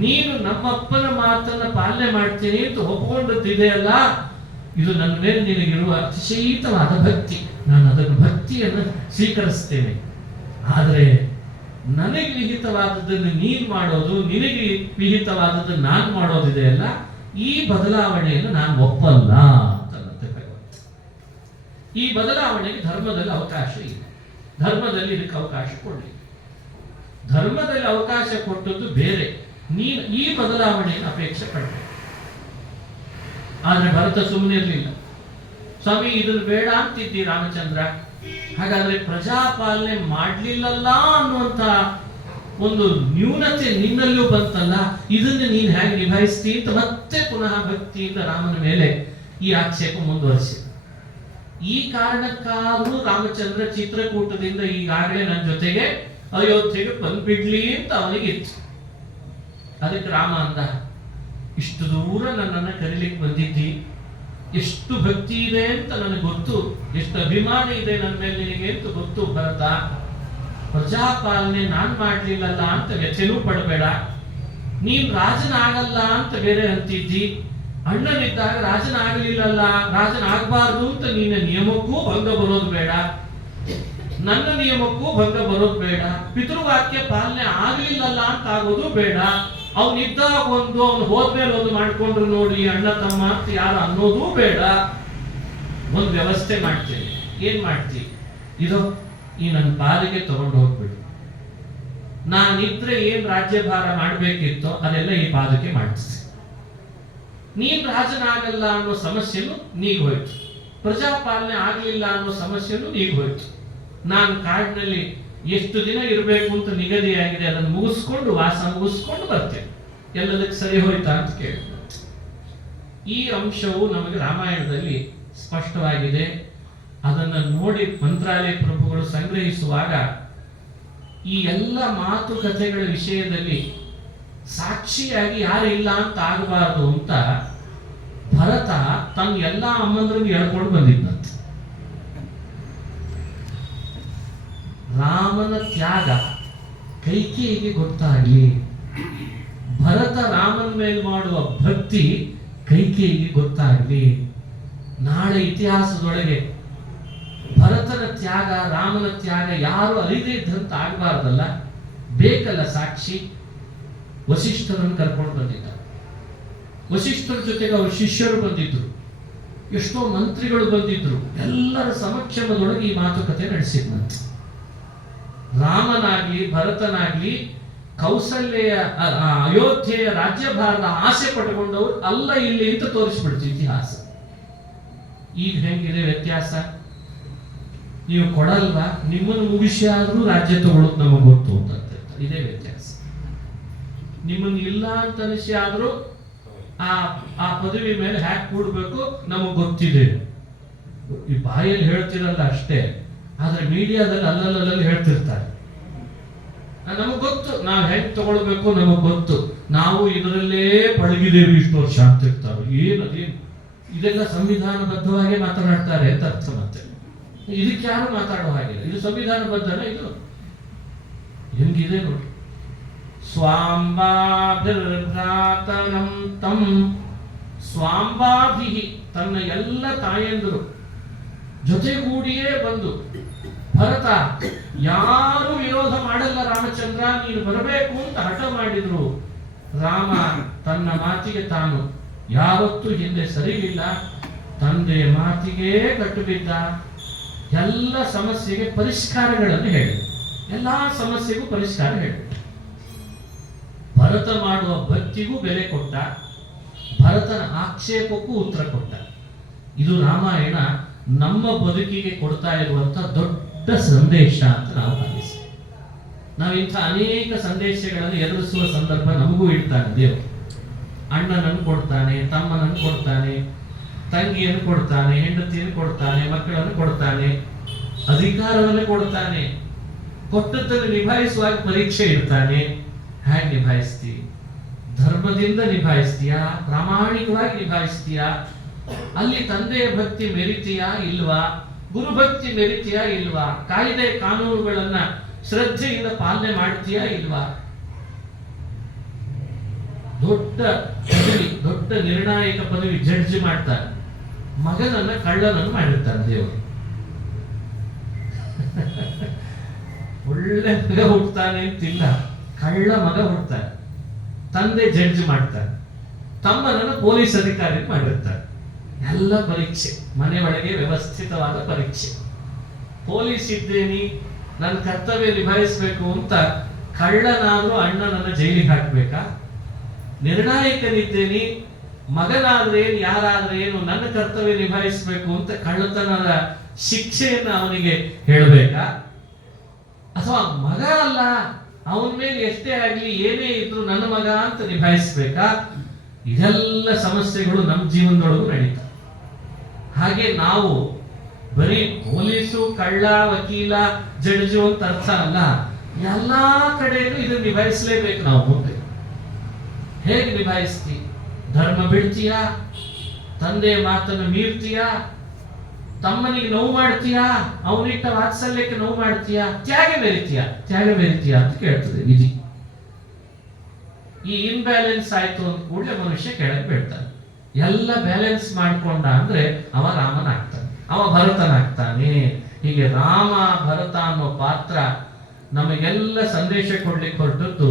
ನೀನು ನಮ್ಮಪ್ಪನ ಮಾತನ್ನ ಪಾಲನೆ ಮಾಡ್ತೀನಿ ಅಂತ ಒಪ್ಪಿಕೊಂಡದ್ದಿದೆಯಲ್ಲ, ಇದು ನನ್ನ ಮೇಲೆ ನಿನಗಿರುವ ಅತಿಶಯಿತವಾದ ಭಕ್ತಿ. ನಾನು ಅದನ್ನು ಭಕ್ತಿಯನ್ನು ಸ್ವೀಕರಿಸ್ತೇನೆ. ಆದರೆ ನನಗೆ ವಿಹಿತವಾದದ್ದನ್ನು ನೀನು ಮಾಡೋದು, ನಿನಗೆ ವಿಹಿತವಾದದ್ದನ್ನು ನಾನು ಮಾಡೋದಿದೆಯಲ್ಲ, ಈ ಬದಲಾವಣೆಯನ್ನು ನಾನು ಒಪ್ಪಲ್ಲ ಅಂತ ಈ ಬದಲಾವಣೆಗೆ ಧರ್ಮದಲ್ಲಿ ಅವಕಾಶ ಇಲ್ಲ. ಧರ್ಮದಲ್ಲಿ ಇದಕ್ಕೆ ಅವಕಾಶ ಕೊಡಲಿ. ಧರ್ಮದಲ್ಲಿ ಅವಕಾಶ ಕೊಟ್ಟದ್ದು ಬೇರೆ, ನೀನು ಈ ಬದಲಾವಣೆಯನ್ನು ಅಪೇಕ್ಷೆ ಪಡ್ಬೇಕು. ಆದ್ರೆ ಭರತ ಸುಮ್ಮನೆ ಇರಲಿಲ್ಲ. ಸ್ವಾಮಿ ಇದನ್ನು ಬೇಡ ಅಂತಿದ್ದಿ ರಾಮಚಂದ್ರ, ಹಾಗಾದ್ರೆ ಪ್ರಜಾಪಾಲನೆ ಮಾಡ್ಲಿಲ್ಲಲ್ಲ ಅನ್ನುವಂತ ಒಂದು ನ್ಯೂನತೆ ನಿನ್ನಲ್ಲೂ ಬಂತಲ್ಲ, ಇದನ್ನು ನೀನು ಹೇಗೆ ನಿಭಾಯಿಸ್ತಿ ಅಂತ ಮತ್ತೆ ಪುನಃ ಭಕ್ತಿಯಿಂದ ರಾಮನ ಮೇಲೆ ಈ ಆಕ್ಷೇಪ ಮುಂದುವರಿಸಿ. ಈ ಕಾರಣಕ್ಕಾದ್ರೂ ರಾಮಚಂದ್ರ ಚಿತ್ರಕೂಟದಿಂದ ಈಗಾಗಲೇ ನನ್ನ ಜೊತೆಗೆ ಅಯೋಧ್ಯೆಗೆ ಬಂದ್ಬಿಡ್ಲಿ ಅಂತ ಅವನಿಗಿತ್ತು. ಅದಕ್ಕೆ ರಾಮ ಅಂದ, ಇಷ್ಟು ದೂರ ನನ್ನನ್ನು ಕರೀಲಿಕ್ಕೆ ಬಂದಿದ್ದಿ, ಎಷ್ಟು ಭಕ್ತಿ ಇದೆ ಅಂತ ನನಗೆ ಗೊತ್ತು, ಎಷ್ಟು ಅಭಿಮಾನ ಇದೆ ನನ್ನ ಮೇಲೆ ನಿನಗೆ ಅಂತ ಗೊತ್ತು ಭರತ. ಪ್ರಜಾಪಾಲನೆ ನಾನ್ ಮಾಡ್ಲಿಲ್ಲಲ್ಲ ಅಂತ ವ್ಯಥೆನೂ ಪಡಬೇಡ. ನೀನ್ ರಾಜನಾಗಲ್ಲ ಅಂತ ಬೇರೆ ಅಂತಿದ್ದಿ, ಅಣ್ಣನಿದ್ದಾಗ ರಾಜನಾಗಲಿಲ್ಲಲ್ಲ, ರಾಜನಾಗಬಾರ್ದು ಅಂತ ನಿನ್ನ ನಿಯಮಕ್ಕೂ ಭಂಗ ಬರೋದು ಬೇಡ, ನನ್ನ ನಿಯಮಕ್ಕೂ ಭಂಗ ಬರೋದು ಬೇಡ, ಪಿತೃವಾಕ್ಯ ಪಾಲನೆ ಆಗ್ಲಿಲ್ಲಲ್ಲ ಅಂತ ಆಗೋದು ಬೇಡ. ಅವನಿದ್ದಾಗ ಒಂದು, ಅವನು ಹೋದ್ಮೇಲೆ ಒಂದು ಮಾಡ್ಕೊಂಡ್ರು ನೋಡಿ ಅಣ್ಣ ತಮ್ಮ ಅಂತ ಯಾರು ಅನ್ನೋದೂ ಬೇಡ. ಒಂದು ವ್ಯವಸ್ಥೆ ಮಾಡ್ತೇನೆ. ಏನ್ ಮಾಡ್ತೀವಿ? ಇದು ಈ ನನ್ನ ಪಾಲಿಗೆ ತಗೊಂಡು ಹೋಗ್ಬಿಡು. ನಾನಿದ್ರೆ ಏನ್ ರಾಜ್ಯಭಾರ ಮಾಡ್ಬೇಕಿತ್ತೋ ಅದೆಲ್ಲ ಈ ಪಾದಕ್ಕೆ ಮಾಡಿಸ್ತೀನಿ. ನೀನ್ ರಾಜನಾಗಲ್ಲ ಅನ್ನೋ ಸಮಸ್ಯೆನು ನೀಗ್ ಹೋಯ್ತು, ಪ್ರಜಾಪಾಲನೆ ಆಗ್ಲಿಲ್ಲ ಅನ್ನೋ ಸಮಸ್ಯೆನು ನೀಗ್ ಹೋಯ್ತು. ನಾನು ಕಾಡಿನಲ್ಲಿ ಎಷ್ಟು ದಿನ ಇರಬೇಕು ಅಂತ ನಿಗದಿಯಾಗಿದೆ ಅದನ್ನು ಮುಗಿಸ್ಕೊಂಡು, ವಾಸ ಮುಗಿಸ್ಕೊಂಡು ಬರ್ತೇನೆ. ಎಲ್ಲದಕ್ಕೆ ಸರಿ ಹೋಯ್ತಾ ಅಂತ ಕೇಳಿ. ಈ ಅಂಶವು ನಮಗೆ ರಾಮಾಯಣದಲ್ಲಿ ಸ್ಪಷ್ಟವಾಗಿದೆ. ಅದನ್ನು ನೋಡಿ ಮಂತ್ರಾಲಯ ಪ್ರಭುಗಳು ಸಂಗ್ರಹಿಸುವಾಗ ಈ ಎಲ್ಲ ಮಾತುಕತೆಗಳ ವಿಷಯದಲ್ಲಿ ಸಾಕ್ಷಿಯಾಗಿ ಯಾರು ಇಲ್ಲ ಅಂತ ಆಗಬಾರದು ಅಂತ ಭರತ ತನ್ನ ಎಲ್ಲ ಅಮ್ಮಂದ್ರಿಗೆ ಹೇಳ್ಕೊಂಡು ಬಂದಿದ್ದಂತೆ. ರಾಮನ ತ್ಯಾಗ ಕೈಕೇಯಿಗೆ ಗೊತ್ತಾಗಲಿ, ಭರತ ರಾಮನ ಮೇಲೆ ಮಾಡುವ ಭಕ್ತಿ ಕೈಕೇಯಿಗೆ ಗೊತ್ತಾಗಲಿ. ನಾಳೆ ಇತಿಹಾಸದೊಳಗೆ ಭರತನ ತ್ಯಾಗ, ರಾಮನ ತ್ಯಾಗ ಯಾರು ಅರಿದೇ ಇದ್ದಂತ ಆಗಬಾರ್ದಲ್ಲ, ಬೇಕಲ್ಲ ಸಾಕ್ಷಿ. ವಸಿಷ್ಠರನ್ನು ಕರ್ಕೊಂಡು ಬಂದಿದ್ದ. ವಸಿಷ್ಠರ ಜೊತೆಗೆ ಅವ್ರ ಶಿಷ್ಯರು ಬಂದಿದ್ರು, ಎಷ್ಟೋ ಮಂತ್ರಿಗಳು ಬಂದಿದ್ರು. ಎಲ್ಲರ ಸಮಕ್ಷಮದೊಳಗೆ ಈ ಮಾತುಕತೆ ನಡೆಸಿದ್ನಂತೆ. ರಾಮನಾಗ್ಲಿ ಭರತನಾಗ್ಲಿ ಕೌಸಲ್ಯ ಅಯೋಧ್ಯೆಯ ರಾಜ್ಯಭಾರದ ಆಸೆ ಪಟ್ಟುಕೊಂಡವರು ಅಲ್ಲ ಇಲ್ಲಿ ಅಂತ ತೋರಿಸ್ಬಿಡ್ತು ಇತಿಹಾಸ. ಈಗ ಹೆಂಗಿದೆ ವ್ಯತ್ಯಾಸ? ನೀವು ಕೊಡಲ್ವಾ, ನಿಮ್ಮನ್ನು ಮುಗಿಸಿ ಆದ್ರೂ ರಾಜ್ಯ ತಗೊಳ್ಳೋದು ನಮಗೆ ಗೊತ್ತು ಅಂತ ಇದೇ ವ್ಯತ್ಯಾಸ. ನಿಮ್ಮನ್ನು ಇಲ್ಲ ಅಂತ ಅನಿಸಿ ಆದ್ರೂ ಆ ಪದವಿ ಮೇಲೆ ಹ್ಯಾಕ್ ಕೂಡ್ಬೇಕು ನಮಗ್ ಗೊತ್ತಿದೆ. ಈ ಬಾಯಲ್ಲಿ ಹೇಳ್ತಿರಲ್ಲ ಅಷ್ಟೇ, ಆದ್ರೆ ಮೀಡಿಯಾದಲ್ಲಿ ಅಲ್ಲಲ್ಲಿ ಹೇಳ್ತಿರ್ತಾರೆ. ನಮಗ್ ಗೊತ್ತು ನಾವು ಹೆಂಗ್ ತಗೊಳ್ಬೇಕು, ನಮಗ್ ಗೊತ್ತು, ನಾವು ಇದರಲ್ಲೇ ಪಳಗಿದೇವಿ ಇಷ್ಟು ವರ್ಷ ಅಂತ ಇರ್ತಾರೆ. ಏನದೇನು ಇದೆಲ್ಲ ಸಂವಿಧಾನಬದ್ಧವಾಗಿ ಮಾತನಾಡ್ತಾರೆ ಅಂತ ಅರ್ಥ. ಮತ್ತೆ ಇದಕ್ಕೆ ಯಾರು ಮಾತಾಡೋ ಹಾಗಿಲ್ಲ. ಇದು ಸಂವಿಧಾನಬದ್ಧನ? ಇದು ಹೆಂಗಿದೆ ನೋಡಿ. ಸ್ವಾಂಬಾಭಿರ್ಭ್ರಾತರಂ ತಂ ಸ್ವಾಂಬಾಭಿ, ತನ್ನ ಎಲ್ಲ ತಾಯಂದರು ಜೊತೆಗೂಡಿಯೇ ಬಂದು, ಭರತ ಯಾರು ವಿರೋಧ ಮಾಡಲ್ಲ ರಾಮಚಂದ್ರ, ನೀನು ಬರಬೇಕು ಅಂತ ಹಠ ಮಾಡಿದ್ರು. ರಾಮ ತನ್ನ ಮಾತಿಗೆ ತಾನು ಯಾವತ್ತೂ ಹಿಂದೆ ಸರಿಲಿಲ್ಲ, ತಂದೆ ಮಾತಿಗೆ ಕಟ್ಟು ಬಿದ್ದ. ಎಲ್ಲ ಸಮಸ್ಯೆಗೆ ಪರಿಷ್ಕಾರಗಳನ್ನು ಹೇಳಿ, ಎಲ್ಲಾ ಸಮಸ್ಯೆಗೂ ಪರಿಷ್ಕಾರ ಹೇಳಿ. ಭರತ ಮಾಡುವ ಭಕ್ತಿಗೂ ಬೆಲೆ ಕೊಟ್ಟ, ಭರತನ ಆಕ್ಷೇಪಕ್ಕೂ ಉತ್ತರ ಕೊಟ್ಟ. ಇದು ರಾಮಾಯಣ ನಮ್ಮ ಬದುಕಿಗೆ ಕೊಡ್ತಾ ಇರುವಂತ ದೊಡ್ಡ ಸಂದೇಶ ಅಂತ ನಾವು ಭಾವಿಸಿ. ನಾವು ಇಂಥ ಅನೇಕ ಸಂದೇಶಗಳನ್ನು ಎದುರಿಸುವ ಸಂದರ್ಭ ನಮಗೂ ಇಡ್ತಾನೆ ದೇವರು. ಅಣ್ಣನನ್ನು ಕೊಡ್ತಾನೆ, ತಮ್ಮನನ್ನು ಕೊಡ್ತಾನೆ, ತಂಗಿಯನ್ನು ಕೊಡ್ತಾನೆ, ಹೆಂಡತಿಯನ್ನು ಕೊಡ್ತಾನೆ, ಮಕ್ಕಳನ್ನು ಕೊಡ್ತಾನೆ, ಅಧಿಕಾರವನ್ನು ಕೊಡ್ತಾನೆ. ಕೊಟ್ಟದ್ದನ್ನು ನಿಭಾಯಿಸುವಾಗ ಪರೀಕ್ಷೆ ಇಡ್ತಾನೆ. ಹೇಗೆ ನಿಭಾಯಿಸ್ತೀಯ? ಧರ್ಮದಿಂದ ನಿಭಾಯಿಸ್ತೀಯಾ? ಪ್ರಾಮಾಣಿಕವಾಗಿ ನಿಭಾಯಿಸ್ತೀಯಾ? ಅಲ್ಲಿ ತಂದೆಯ ಭಕ್ತಿ ಮೆರಿತೀಯಾ ಇಲ್ವಾ? ಗುರುಭಕ್ತಿ ಮೆರಿತೀಯಾ ಇಲ್ವಾ? ಕಾಯ್ದೆ ಕಾನೂನುಗಳನ್ನ ಶ್ರದ್ಧೆಯಿಂದ ಪಾಲನೆ ಮಾಡ್ತೀಯಾ ಇಲ್ವಾ? ದೊಡ್ಡ ಪದವಿ, ದೊಡ್ಡ ನಿರ್ಣಾಯಕ ಪದವಿ ಜಡ್ಜ್ ಮಾಡ್ತಾನೆ. ಮಗನನ್ನ ಕಳ್ಳನನ್ನು ಮಾಡಿರ್ತಾನೆ ದೇವರು. ಒಳ್ಳೆ ಮಗ ಹುಡ್ತಾನೆ ಅಂತಿಲ್ಲ, ಕಳ್ಳ ಮಗ ಹುಡ್ತಾನೆ. ತಂದೆ ಜಡ್ಜ್ ಮಾಡ್ತಾನೆ, ತಮ್ಮನನ್ನು ಪೊಲೀಸ್ ಅಧಿಕಾರಿ ಮಾಡಿರ್ತಾರೆ. ಎಲ್ಲ ಪರೀಕ್ಷೆ, ಮನೆ ಒಳಗೆ ವ್ಯವಸ್ಥಿತವಾದ ಪರೀಕ್ಷೆ. ಪೊಲೀಸ್ ಇದ್ದೇನಿ, ನನ್ನ ಕರ್ತವ್ಯ ನಿಭಾಯಿಸಬೇಕು ಅಂತ ಕಳ್ಳನಾದ್ರೂ ಅಣ್ಣನನ್ನ ಜೈಲಿಗೆ ಹಾಕ್ಬೇಕಾ? ನಿರ್ಣಾಯಕನಿದ್ದೇನೆ, ಮಗನಾದ್ರೆ ಏನು ಯಾರಾದ್ರೆ ಏನು, ನನ್ನ ಕರ್ತವ್ಯ ನಿಭಾಯಿಸಬೇಕು ಅಂತ ಕಳ್ಳತನದ ಶಿಕ್ಷೆಯನ್ನು ಅವನಿಗೆ ಹೇಳಬೇಕಾ? ಅಥವಾ ಮಗ ಅಲ್ಲ, ಅವನ ಮೇಲೆ ಎಷ್ಟೇ ಆಗ್ಲಿ ಏನೇ ಇದ್ರು ನನ್ನ ಮಗ ಅಂತ ನಿಭಾಯಿಸ್ಬೇಕಾ? ಇದೆಲ್ಲ ಸಮಸ್ಯೆಗಳು ನಮ್ಮ ಜೀವನದೊಳಗೂ ನಡೀತಾ. ಹಾಗೆ ನಾವು ಬರೀ ಪೊಲೀಸು, ಕಳ್ಳ, ವಕೀಲ, ಜಡ್ಜು ಅಂತ ಅರ್ಥ ಅಲ್ಲ. ಎಲ್ಲಾ ಕಡೆಯೂ ಇದನ್ನು ನಿಭಾಯಿಸಲೇಬೇಕು ನಾವು. ಮುಂದೆ ಹೇಗೆ ನಿಭಾಯಿಸ್ತಿ? ಧರ್ಮ ಬಿಡ್ತೀಯಾ? ತಂದೆ ಮಾತನ್ನು ಮೀರ್ತೀಯಾ? ತಮ್ಮನಿಗೆ ನೋವು ಮಾಡ್ತೀಯಾ? ಅವನಿಟ್ಟ ವಾತ್ಸಲ್ಯಕ್ಕೆ ನೋವು ಮಾಡ್ತೀಯಾ? ತ್ಯಾಗ ಮೆರಿತೀಯಾ ಅಂತ ಕೇಳ್ತದೆ ವಿಧಿ. ಈ ಇನ್ಬ್ಯಾಲೆನ್ಸ್ ಆಯ್ತು ಅಂತ ಕೂಡಲೇ ಮನುಷ್ಯ ಕೆಳಗೆ ಬೀಳ್ತಾನೆ. ಎಲ್ಲ ಬ್ಯಾಲೆನ್ಸ್ ಮಾಡ್ಕೊಂಡ ಅಂದ್ರೆ ಅವ ರಾಮನಾಗ್ತಾನೆ, ಅವ ಭರತನಾಗ್ತಾನೆ. ಹೀಗೆ ರಾಮ ಭರತ ಅನ್ನೋ ಪಾತ್ರ ನಮಗೆಲ್ಲ ಸಂದೇಶ ಕೊಡ್ಲಿಕ್ಕೆ ಹೊರಟದ್ದು,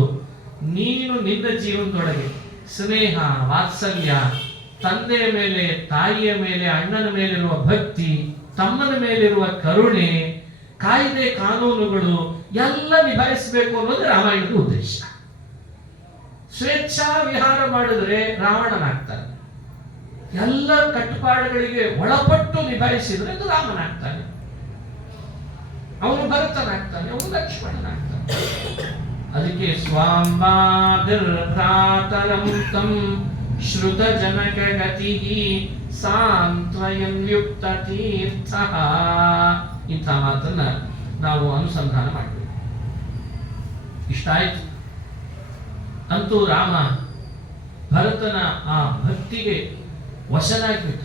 ನೀನು ನಿನ್ನ ಜೀವನದೊಳಗೆ ಸ್ನೇಹ, ವಾತ್ಸಲ್ಯ, ತಂದೆಯ ಮೇಲೆ, ತಾಯಿಯ ಮೇಲೆ, ಅಣ್ಣನ ಮೇಲಿರುವ ಭಕ್ತಿ, ತಮ್ಮನ ಮೇಲಿರುವ ಕರುಣೆ, ಕಾಯ್ದೆ ಕಾನೂನುಗಳು ಎಲ್ಲ ನಿಭಾಯಿಸಬೇಕು ಅನ್ನೋದು ರಾಮಾಯಣದ ಉದ್ದೇಶ. ಸ್ವೇಚ್ಛಾ ವಿಹಾರ ಮಾಡಿದ್ರೆ ರಾವಣನಾಗ್ತಾನೆ. ಎಲ್ಲ ಕಟ್ಟುಪಾಡುಗಳಿಗೆ ಒಳಪಟ್ಟು ನಿಭಾಯಿಸಿದ್ರೆ ಅದು ರಾಮನಾಗ್ತಾನೆ, ಅವನು ಭರತನಾಗ್ತಾನೆ, ಅವನು ಲಕ್ಷ್ಮಣನಾಗ್ತಾನೆ. ಅದಕ್ಕೆ ಸ್ವಾಂಬಾಭಿರ್ಭ್ರಾತರಂ ತಂ ಶ್ರುತ ಜನಕ ಗತಿ ಸಾಂತ್ವಯಂ ಯುಕ್ತ ತೀರ್ಥ. ಇಂಥ ಮಾತನ್ನ ನಾವು ಅನುಸಂಧಾನ ಮಾಡಬೇಕು. ಇಷ್ಟ ಆಯ್ತು. ಅಂತೂ ರಾಮ ಭರತನ ಆ ಭಕ್ತಿಗೆ ವಶನಾಗ್ಬಿಟ್ಟ.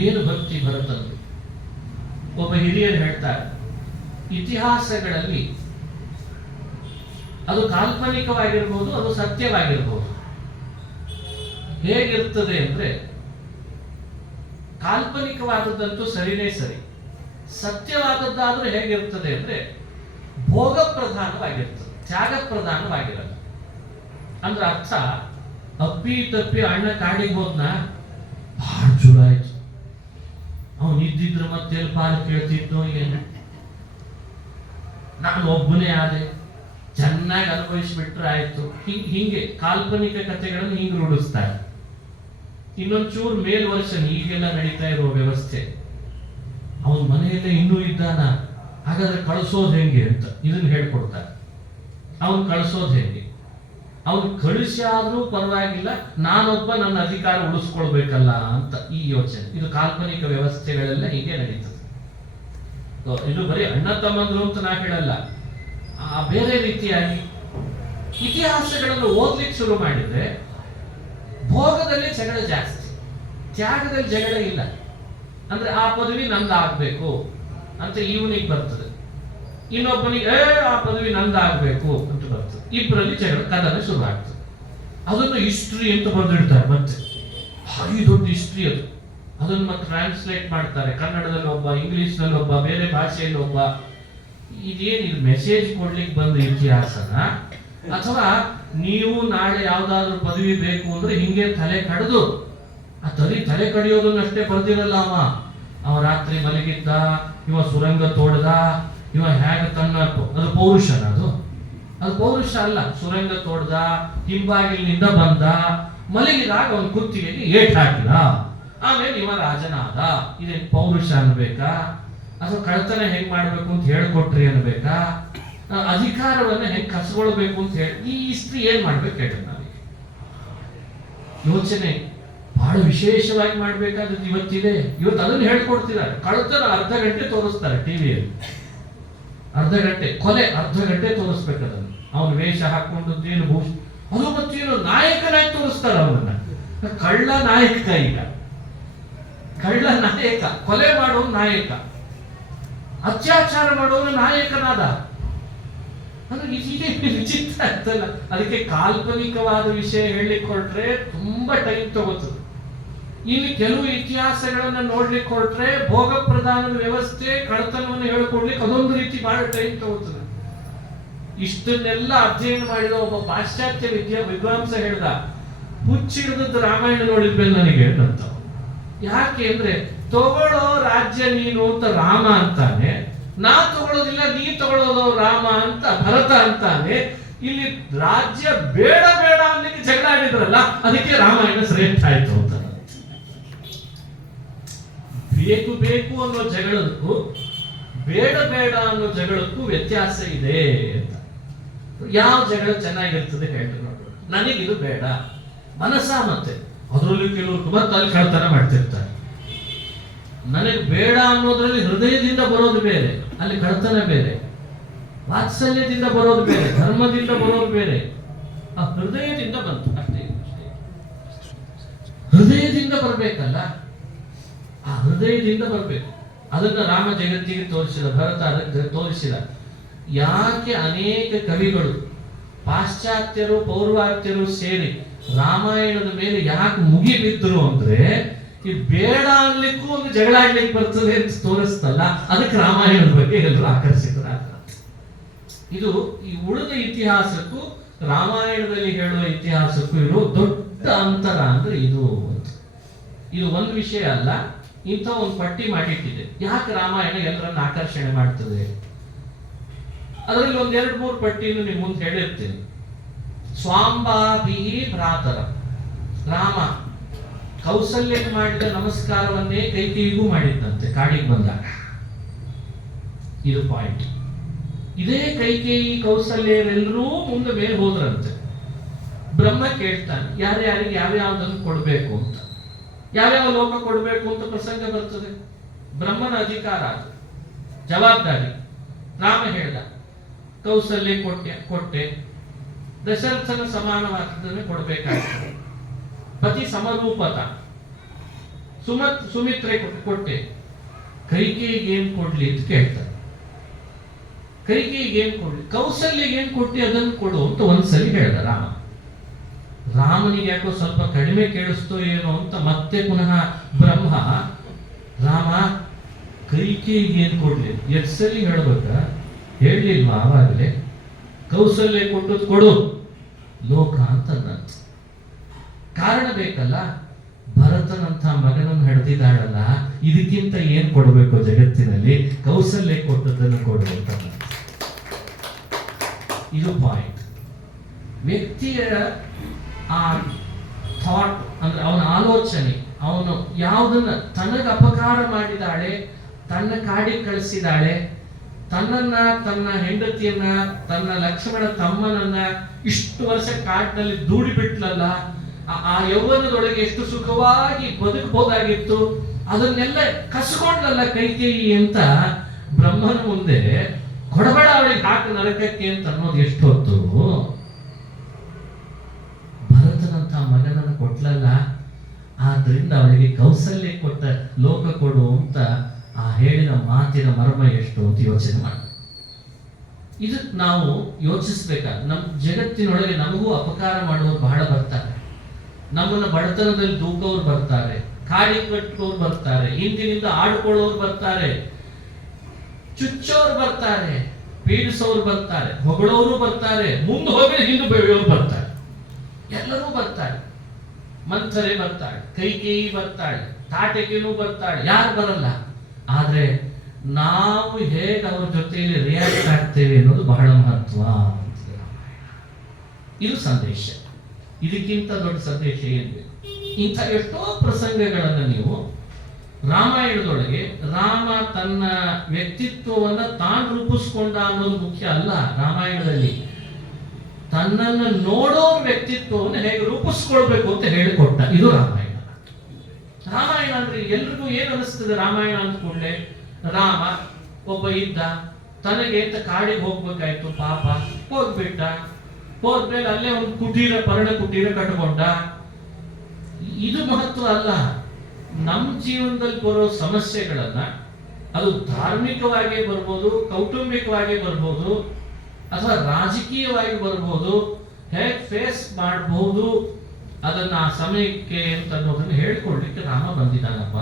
ಏನು ಭಕ್ತಿ ಭರತಂದು. ಒಬ್ಬ ಹಿರಿಯರು ಹೇಳ್ತಾರೆ, ಇತಿಹಾಸಗಳಲ್ಲಿ ಅದು ಕಾಲ್ಪನಿಕವಾಗಿರ್ಬೋದು, ಅದು ಸತ್ಯವಾಗಿರ್ಬೋದು. ಹೇಗಿರ್ತದೆ ಅಂದ್ರೆ, ಕಾಲ್ಪನಿಕವಾದದ್ದಂತೂ ಸರಿನೇ ಸರಿ, ಸತ್ಯವಾದದ್ದಾದ್ರೂ ಹೇಗಿರ್ತದೆ ಅಂದ್ರೆ ಭೋಗ ಪ್ರಧಾನವಾಗಿರ್ತದೆ, ತ್ಯಾಗ ಪ್ರಧಾನವಾಗಿರಲ್ಲ. ಅಂದ್ರೆ ಅರ್ಥ, ಅಪ್ಪಿ ತಪ್ಪಿ ಅಣ್ಣ ಕಾಡಿಗೆ ಹೋದ್ನ, ಬಹಳ ಚಲೋ ಆಯ್ತು, ಅವನು ಇದ್ದಿದ್ರು ಮತ್ತೆ ಪಾಲು ಕೇಳ್ತಿದ್ದು, ಏನು ನಾನು ಒಬ್ಬನೇ ಆದೆ, ಚೆನ್ನಾಗಿ ಅನುಭವಿಸ್ಬಿಟ್ರೆ ಆಯ್ತು. ಹಿಂಗೆ ಕಾಲ್ಪನಿಕ ಕಥೆಗಳನ್ನು ಹಿಂಗೆ ರೂಢಿಸ್ತಾರೆ. ಇನ್ನೊಂಚೂರು ಮೇಲ್ವರ್ಷನ್ ಈಗೆಲ್ಲ ನಡೀತಾ ಇರುವ ವ್ಯವಸ್ಥೆ, ಅವನ ಮನೆಯಲ್ಲೇ ಇನ್ನೂ ಇದ್ದಾನ, ಹಾಗಾದ್ರೆ ಕಳಿಸೋದು ಹೆಂಗೆ ಅಂತ ಇದನ್ನ ಹೇಳ್ಕೊಡ್ತಾರೆ. ಅವನು ಕಳಿಸೋದು ಹೆಂಗೆ? ಅವನು ಕಳಿಸಿ ಆದ್ರೂ ಪರವಾಗಿಲ್ಲ, ನಾನೊಬ್ಬ ನನ್ನ ಅಧಿಕಾರ ಉಳಿಸ್ಕೊಳ್ಬೇಕಲ್ಲ ಅಂತ ಈ ಯೋಚನೆ. ಇದು ಕಾಲ್ಪನಿಕ ವ್ಯವಸ್ಥೆಗಳೆಲ್ಲ ಹೀಗೆ ನಡೀತದೆ. ಇದು ಬರೀ ಅಣ್ಣ ತಮ್ಮಂದ್ರು ಅಂತ ನಾ ಹೇಳಲ್ಲ, ಬೇರೆ ರೀತಿಯಾಗಿ ಇತಿಹಾಸಗಳನ್ನು ಓದ್ಲಿಕ್ಕೆ ಶುರು ಮಾಡಿದ್ರೆ ಭೋಗದಲ್ಲಿ ಜಗಳ ಜಾಸ್ತಿ, ತ್ಯಾಗದಲ್ಲಿ ಜಗಳ ಇಲ್ಲ. ಅಂದ್ರೆ ಆ ಪದವಿ ನಂದಾಗಬೇಕು ಅಂತ ಇವನಿಗೆ ಬರ್ತದೆ, ಇನ್ನೊಬ್ಬನಿಗೆ ಆ ಪದವಿ ನಂದಾಗಬೇಕು ಅಂತ ಬರ್ತದೆ. ಇಬ್ಬರಲ್ಲಿ ಜಗಳ, ಕದನ ಶುರು ಆಗ್ತದೆ. ಅದನ್ನು ಹಿಸ್ಟ್ರಿ ಅಂತ ಬರೆದಿಡ್ತಾರೆ. ಮತ್ತೆ ಭಾರಿ ದೊಡ್ಡ ಹಿಸ್ಟ್ರಿ ಅದು. ಅದನ್ನು ಮತ್ತೆ ಟ್ರಾನ್ಸ್ಲೇಟ್ ಮಾಡ್ತಾರೆ, ಕನ್ನಡದಲ್ಲಿ ಒಬ್ಬ, ಇಂಗ್ಲಿಷ್ನಲ್ಲಿ ಒಬ್ಬ, ಬೇರೆ ಭಾಷೆಯಲ್ಲಿ ಒಬ್ಬ. ಇದೇನಿದು ಮೆಸೇಜ್ ಕೊಡ್ಲಿಕ್ಕೆ ಬಂದ ಇತಿಹಾಸನ, ಅಥವಾ ನೀವು ನಾಳೆ ಯಾವ್ದಾದ್ರು ಪದವಿ ಬೇಕು ಅಂದ್ರೆ ಹಿಂಗೆ ತಲೆ ಕಡ್ದು, ಆ ತಲೆ ಕಡಿಯೋದನ್ನಷ್ಟೇ ಬರ್ದಿರಲ್ಲ. ಅವ ರಾತ್ರಿ ಮಲಗಿದ್ದ, ಇವ ಸುರಂಗ ತೋಡ್ದ, ಇವ ಹೇಗ ತನ್ನ, ಅದು ಪೌರುಷನ, ಅದು ಪೌರುಷ ಅಲ್ಲ. ಸುರಂಗ ತೋಡ್ದ, ಹಿಂಬಾಗಿಲಿನಿಂದ ಬಂದ, ಮಲಗಿದಾಗ ಅವನ ಕುತ್ತಿಗೆಗೆ ಏಟ್ ಹಾಕಿದ, ಆಮೇಲೆ ಇವ ರಾಜನಾದ. ಇದೇನು ಪೌರುಷ ಅನ್ಬೇಕಾ? ಅಥವಾ ಕಳ್ತನ ಹೆಂಗ್ ಮಾಡ್ಬೇಕು ಅಂತ ಹೇಳ್ಕೊಟ್ರಿ ಅನ್ಬೇಕಾ? ಅಧಿಕಾರವನ್ನ ಹೆಂಗ್ ಕಸ್ಕೊಳ್ಬೇಕು ಅಂತ ಹೇಳಿ ಈ ಹಿಸ್ಟ್ರಿ ಏನ್ ಮಾಡ್ಬೇಕು ಹೇಳಿ ನಾವೀಗ ಯೋಚನೆ ಬಹಳ ವಿಶೇಷವಾಗಿ ಮಾಡ್ಬೇಕಾದದ್ದು ಇವತ್ತಿದೆ. ಇವತ್ತು ಅದನ್ನು ಹೇಳ್ಕೊಡ್ತಿದ್ದಾರೆ. ಕಳ್ತನ ಅರ್ಧ ಗಂಟೆ ತೋರಿಸ್ತಾರೆ ಟಿವಿಯಲ್ಲಿ, ಅರ್ಧ ಗಂಟೆ, ಕೊಲೆ ಅರ್ಧ ಗಂಟೆ ತೋರಿಸ್ಬೇಕು ಅದನ್ನು. ಅವನು ವೇಷ ಹಾಕೊಂಡದ್ದೇನು ಭೂಷ, ಅದು ಮತ್ತೇನು ನಾಯಕನಾಗಿ ತೋರಿಸ್ತಾರೆ ಅವನನ್ನ. ಕಳ್ಳ ನಾಯಕ, ಈಗ ಕಳ್ಳ ನಾಯಕ, ಕೊಲೆ ಮಾಡೋನು ನಾಯಕ, ಅತ್ಯಾಚಾರ ಮಾಡೋನು ನಾಯಕನಾದ. ಅಂದ್ರೆ ವಿಚಿತ್ರ ಆಗ್ತಲ್ಲ. ಅದಕ್ಕೆ ಕಾಲ್ಪನಿಕವಾದ ವಿಷಯ ಹೇಳಲಿಕ್ಕೆ ಹೊರಟ್ರೆ ತುಂಬಾ ಟೈಮ್ ತಗೋತದೆ. ಇಲ್ಲಿ ಕೆಲವು ಇತಿಹಾಸಗಳನ್ನ ನೋಡ್ಲಿಕ್ಕೆ ಹೊರಟ್ರೆ ಭೋಗ ಪ್ರಧಾನದ ವ್ಯವಸ್ಥೆ, ಕಳತನವನ್ನು ಹೇಳ್ಕೊಡ್ಲಿಕ್ಕೆ ಅದೊಂದು ರೀತಿ ಬಹಳ ಟೈಮ್ ತಗೋತದೆ. ಇಷ್ಟನ್ನೆಲ್ಲ ಅಧ್ಯಯನ ಮಾಡಿದ ಒಬ್ಬ ಪಾಶ್ಚಾತ್ಯ ವಿದ್ವಾಂಸ ಹೇಳ್ದ, ಹುಚ್ಚಿಡಿದದ್ದು ರಾಮಾಯಣ ನೋಡಿದ್ಮೇಲೆ ನನಗೆ ಅಂತ. ಯಾಕೆ ಅಂದ್ರೆ, ತಗೊಳ್ಳೋ ರಾಜ್ಯ ನೀನು ಅಂತ ರಾಮ ಅಂತಾನೆ, ನಾ ತಗೊಳ್ಳೋದಿಲ್ಲ ನೀ ತಗೊಳ್ಳೋದು ರಾಮ ಅಂತ ಭರತ ಅಂತಾನೆ. ಇಲ್ಲಿ ರಾಜ್ಯ ಬೇಡ ಬೇಡ ಅನ್ನಕ್ಕೆ ಜಗಳ ಆಡಿದ್ರಲ್ಲ, ಅದಕ್ಕೆ ರಾಮಾಯಣ ಶ್ರೇಷ್ಠ ಆಯ್ತು ಅಂತ. ಬೇಕು ಬೇಕು ಅನ್ನೋ ಜಗಳಕ್ಕೂ ಬೇಡ ಬೇಡ ಅನ್ನೋ ಜಗಳಕ್ಕೂ ವ್ಯತ್ಯಾಸ ಇದೆ ಅಂತ. ಯಾವ ಜಗಳ ಚೆನ್ನಾಗಿರ್ತದೆ ಹೇಳ್ರಿ ನೋಡೋಣ. ನನಗಿದು ಬೇಡ ಮನಸ್ಸ, ಮತ್ತೆ ಅದರಲ್ಲೂ ಕೆಲವರು ಮತ್ತೆ ಅಲ್ಲಿ ಕಳ್ತನ ಮಾಡ್ತಿರ್ತಾರೆ. ನನಗೆ ಬೇಡ ಅನ್ನೋದ್ರಲ್ಲಿ ಹೃದಯದಿಂದ ಬರೋದು ಬೇರೆ, ಅಲ್ಲಿ ಕಳ್ತನ ಬೇರೆ. ವಾತ್ಸಲ್ಯದಿಂದ ಬರೋದು ಬೇರೆ, ಧರ್ಮದಿಂದ ಬರೋದು ಬೇರೆ, ಆ ಹೃದಯದಿಂದ ಬಂತು ಅಷ್ಟೇ. ಹೃದಯದಿಂದ ಬರಬೇಕಲ್ಲ, ಆ ಹೃದಯದಿಂದ ಬರಬೇಕು. ಅದನ್ನ ರಾಮ ಜಗತ್ತಿಗೆ ತೋರಿಸಿದ, ಭರತ ಅದಕ್ಕೆ ತೋರಿಸಿದ. ಯಾಕೆ ಅನೇಕ ಕವಿಗಳು ಪಾಶ್ಚಾತ್ಯರು ಪೌರ್ವಾತ್ಯರು ಸೇರಿ ರಾಮಾಯಣದ ಮೇಲೆ ಯಾಕೆ ಮುಗಿಬಿದ್ರು ಅಂದ್ರೆ, ಈ ಬೇಡ ಅನ್ಲಿಕ್ಕೂ ಒಂದು ಜಗಳ ಆಡ್ಲಿಕ್ಕೆ ಬರ್ತದೆ ಅಂತ ತೋರಿಸ್ತಲ್ಲ, ಅದಕ್ಕೆ ರಾಮಾಯಣದ ಬಗ್ಗೆ ಎಲ್ಲರೂ ಆಕರ್ಷಿತರಾಗ್ತಾರೆ. ಇದು ಈ ಉಳಿದ ಇತಿಹಾಸಕ್ಕೂ ರಾಮಾಯಣದಲ್ಲಿ ಹೇಳುವ ಇತಿಹಾಸಕ್ಕೂ ಇರೋ ದೊಡ್ಡ ಅಂತರ ಅಂದ್ರೆ ಇದು. ಇದು ಒಂದು ವಿಷಯ ಅಲ್ಲ, ಇಂಥ ಒಂದು ಪಟ್ಟಿ ಮಾಡಿಟ್ಟಿದೆ ಯಾಕೆ ರಾಮಾಯಣ ಎಲ್ಲರನ್ನ ಆಕರ್ಷಣೆ ಮಾಡ್ತದೆ. ಅದರಲ್ಲಿ ಒಂದ್ 2-3 ಪಟ್ಟಿಯನ್ನು ನಿಮ್ ಮುಂದೆ ಹೇಳಿರ್ತೀನಿ. ಸ್ವಾಂಬಾಭಿಹಿ ಭ್ರಾತರ, ರಾಮ ಕೌಸಲ್ಯಕ್ಕೆ ಮಾಡಿದ ನಮಸ್ಕಾರವನ್ನೇ ಕೈಕೇಯಿಗೂ ಮಾಡಿದ್ದಂತೆ ಕಾಡಿಗೆ ಬಂದಾಗ. ಇದು ಪಾಯಿಂಟ್. ಇದೇ ಕೈಕೇಯಿ ಕೌಸಲ್ಯರೆಲ್ಲರೂ ಮುಂದೆ ಮೇಲೆ ಹೋದ್ರಂತೆ. ಬ್ರಹ್ಮ ಕೇಳ್ತಾನೆ ಯಾರ್ಯಾರಿಗೆ ಯಾವ್ಯಾವ್ದನ್ನು ಕೊಡ್ಬೇಕು ಅಂತ, ಯಾವ್ಯಾವ ಲೋಕ ಕೊಡ್ಬೇಕು ಅಂತ ಪ್ರಸಂಗ ಬರ್ತದೆ. ಬ್ರಹ್ಮನ ಅಧಿಕಾರ ಅದು, ಜವಾಬ್ದಾರಿ. ರಾಮ ಹೇಳ್ದ ಕೌಸಲ್ಯ ಕೊಟ್ಟೆ, ದಶರಥನ ಸಮಾನವಾದದ್ದನ್ನು ಕೊಡ್ಬೇಕಾಗ್ತದೆ. ಪತಿ ಸಮರೂಪತ, ಸುಮಿತ್ರೆ ಕೊಟ್ಟೆ, ಕೈಕೇಯಿಗೆ ಏನ್ ಕೊಡ್ಲಿ ಅಂತ ಕೇಳ್ತಾರೆ. ಕೈಕೇಯಿಗೆ ಏನ್ ಕೊಡ್ಲಿ, ಕೌಸಲ್ಯಗೆ ಏನ್ ಕೊಟ್ಟಿ ಅದನ್ನು ಕೊಡು ಅಂತ ಒಂದ್ಸಲಿ ಹೇಳ್ದ ರಾಮ. ರಾಮನಿಗೆ ಯಾಕೋ ಸ್ವಲ್ಪ ಕಡಿಮೆ ಕೇಳಿಸ್ತೋ ಏನೋ ಅಂತ ಮತ್ತೆ ಪುನಃ ಬ್ರಹ್ಮ, ರಾಮ ಕೈಕೇಯಿಗೆ ಏನ್ ಕೊಡ್ಲಿ ಎಷ್ಟ್ಸಲಿ ಹೇಳ್ಬೇಕ, ಹೇಳಲಿಲ್ವಾ ಆವಾಗಲೇ, ಕೌಸಲ್ಯ ಕೊಟ್ಟದ್ದು ಕೊಡು ಲೋಕ ಅಂತಂದ. ಕಾರಣ ಬೇಕಲ್ಲ, ಭರತನಂತ ಮಗನನ್ನು ಹಿಡಿದಿದ್ದಾಳಲ್ಲ, ಇದಕ್ಕಿಂತ ಏನ್ ಕೊಡ್ಬೇಕು ಜಗತ್ತಿನಲ್ಲಿ, ಕೌಸಲ್ಯ ಕೊಟ್ಟದ್ದನ್ನು ಕೊಡು ಅಂತ. ಇದು ಪಾಯಿಂಟ್. ವ್ಯಕ್ತಿಯ ಆ ಥಾಟ್ ಅಂದ್ರೆ ಅವನ ಆಲೋಚನೆ, ಅವನು ಯಾವುದನ್ನ ತನಗೆ ಅಪಕಾರ ಮಾಡಿದಾಳೆ, ತನ್ನ ಕಾಡಿಗೆ ಕಳಿಸಿದಾಳೆ, ತನ್ನನ್ನ ತನ್ನ ಹೆಂಡತಿಯನ್ನ ತನ್ನ ಲಕ್ಷ್ಮಣ ತಮ್ಮನನ್ನ ಇಷ್ಟು ವರ್ಷ ಕಾಡಿನಲ್ಲಿ ದೂಡಿ ಬಿಟ್ಲಲ್ಲ, ಆ ಯೌವನದೊಳಗೆ ಎಷ್ಟು ಸುಖವಾಗಿ ಬದುಕಬಹುದಾಗಿತ್ತು, ಅದನ್ನೆಲ್ಲ ಕಸ್ಕೊಂಡ್ಲಲ್ಲ ಕೈಕೇಯಿ ಅಂತ ಬ್ರಹ್ಮನ ಮುಂದೆ ಕೊಡಬೇಡ ಅವಳಿಗೆ ಹಾಕ ನರಕಕ್ಕೆ ಅಂತ ಅನ್ನೋದು ಎಷ್ಟು ಹೊತ್ತು. ಭರತನಂತ ಮಗನನ್ನು ಕೊಟ್ಲಲ್ಲ, ಆದ್ರಿಂದ ಅವಳಿಗೆ ಕೌಸಲ್ಯ ಕೊಟ್ಟ ಲೋಕ ಕೊಡು ಅಂತ ಆ ಹೇಳಿದ ಮಾತಿನ ಮರ್ಮ ಎಷ್ಟು ಅಂತ ಯೋಚನೆ ಮಾಡಿ. ಇದು ನಾವು ಯೋಚಿಸ್ಬೇಕಾದ. ನಮ್ಮ ಜಗತ್ತಿನೊಳಗೆ ನಮಗೂ ಅಪಕಾರ ಮಾಡುವವರು ಬಹಳ ಬರ್ತಾರೆ. ನಮ್ಮನ್ನ ಬಡತನದಲ್ಲಿ ದೂಕೋರು ಬರ್ತಾರೆ, ಕಾಡಿ ಕಟ್ಟೋರು ಬರ್ತಾರೆ, ಹಿಂದಿನಿಂದ ಆಡ್ಕೊಳ್ಳೋರು ಬರ್ತಾರೆ, ಚುಚ್ಚೋರು ಬರ್ತಾರೆ, ಪೀಡಿಸೋರು ಬರ್ತಾರೆ, ಹೊಗಳೋರು ಬರ್ತಾರೆ, ಮುಂದೆ ಹೋಗಿ ಹಿಂದೆ ಬೆಳೆಯೋರು ಬರ್ತಾರೆ, ಎಲ್ಲರೂ ಬರ್ತಾರೆ. ಮಂಥರೆ ಬರ್ತಾಳೆ, ಕೈಕೇಯಿ ಬರ್ತಾಳೆ, ತಾಟಕಿನೂ ಬರ್ತಾಳೆ, ಯಾರು ಬರಲ್ಲ. ಆದ್ರೆ ನಾವು ಹೇಗೆ ಅವ್ರ ಜೊತೆಯಲ್ಲಿ ರಿಯಾಕ್ಟ್ ಆಗ್ತೇವೆ ಅನ್ನೋದು ಬಹಳ ಮಹತ್ವ. ಇದು ಸಂದೇಶ. ಇದಕ್ಕಿಂತ ದೊಡ್ಡ ಸಂದೇಶ ಏನಿದೆ? ಇಂಥ ಎಷ್ಟೋ ಪ್ರಸಂಗಗಳನ್ನು ನೀವು ರಾಮಾಯಣದೊಳಗೆ, ರಾಮ ತನ್ನ ವ್ಯಕ್ತಿತ್ವವನ್ನ ತಾನು ರೂಪಿಸ್ಕೊಂಡ ಅನ್ನೋದು ಮುಖ್ಯ ಅಲ್ಲ. ರಾಮಾಯಣದಲ್ಲಿ ತನ್ನನ್ನು ನೋಡೋ ವ್ಯಕ್ತಿತ್ವವನ್ನು ಹೇಗೆ ರೂಪಿಸ್ಕೊಳ್ಬೇಕು ಅಂತ ಹೇಳಿಕೊಟ್ಟ. ಇದು ರಾಮಾಯಣ. ರಾಮಾಯಣ ಅಂದ್ರೆ ಎಲ್ರಿಗೂ ಏನ್ ಅನಿಸ್ತದೆ ರಾಮಾಯಣ ಅಂದ ಕೂಡಲೇ? ರಾಮ ಒಬ್ಬ ಇದ್ದ, ತನಗೆ ಅಂತ ಕಾಡಿಗೆ ಹೋಗ್ಬೇಕಾಯ್ತು, ಪಾಪ ಹೋಗ್ಬಿಟ್ಟ, ಹೋದ್ಮೇಲೆ ಅಲ್ಲೇ ಒಂದು ಕುಟೀರ, ಪರ್ಣ ಕುಟೀರ ಕಟ್ಕೊಂಡ. ಇದು ಮಹತ್ವ ಅಲ್ಲ. ನಮ್ಮ ಜೀವನದಲ್ಲಿ ಬರೋ ಸಮಸ್ಯೆಗಳನ್ನ, ಅದು ಧಾರ್ಮಿಕವಾಗಿ ಬರ್ಬೋದು, ಕೌಟುಂಬಿಕವಾಗಿ ಬರ್ಬೋದು, ಅಥವಾ ರಾಜಕೀಯವಾಗಿ ಬರ್ಬೋದು, ಹೇಗೆ ಫೇಸ್ ಮಾಡಬಹುದು ಅದನ್ನ ಆ ಸಮಯಕ್ಕೆ ಅಂತ ಅನ್ನೋದನ್ನು ಹೇಳ್ಕೊಳ್ಲಿಕ್ಕೆ ರಾಮ ಬಂದಿದ್ದಾನಪ್ಪ.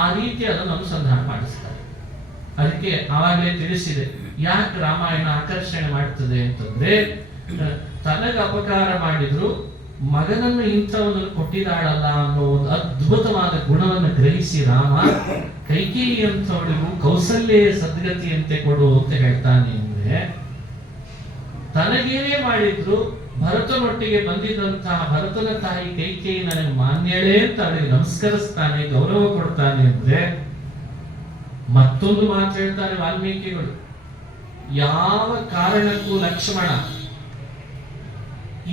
ಆ ರೀತಿ ಅದನ್ನು ಅನುಸಂಧಾನ ಮಾಡಿಸ್ತಾರೆ. ಅದಕ್ಕೆ ಆವಾಗಲೇ ತಿಳಿಸಿದೆ ಯಾಕೆ ರಾಮಾಯಣ ಆಕರ್ಷಣೆ ಮಾಡ್ತದೆ ಅಂತಂದ್ರೆ, ತನಗೆ ಅಪಕಾರ ಮಾಡಿದ್ರು ಮಗನನ್ನು ಇಂಥವನನ್ನು ಕೊಟ್ಟಿದ್ದಾಳಲ್ಲ ಅನ್ನೋ ಒಂದು ಅದ್ಭುತವಾದ ಗುಣವನ್ನು ಗ್ರಹಿಸಿ ರಾಮ ಕೈಕೇಯಿ ಅಂತವಳಿಗೂ ಕೌಸಲ್ಯ ಸದ್ಗತಿಯಂತೆ ಕೊಡು ಅಂತ ಹೇಳ್ತಾನೆ. ಅಂದ್ರೆ ತನಗೇನೇ ಮಾಡಿದ್ರು ಭರತನೊಟ್ಟಿಗೆ ಬಂದಿದ್ದಂತಹ ಭರತನ ತಾಯಿ ಕೈಕೇಯಿ ನನಗೆ ಮಾನ್ಯಳೇ ಅಂತ ಅವಳಿಗೆ ನಮಸ್ಕರಿಸ್ತಾನೆ, ಗೌರವ ಕೊಡ್ತಾನೆ. ಅಂದ್ರೆ ಮತ್ತೊಂದು ಮಾತು ಹೇಳ್ತಾರೆ ವಾಲ್ಮೀಕಿಗಳು, ಯಾವ ಕಾರಣಕ್ಕೂ ಲಕ್ಷ್ಮಣ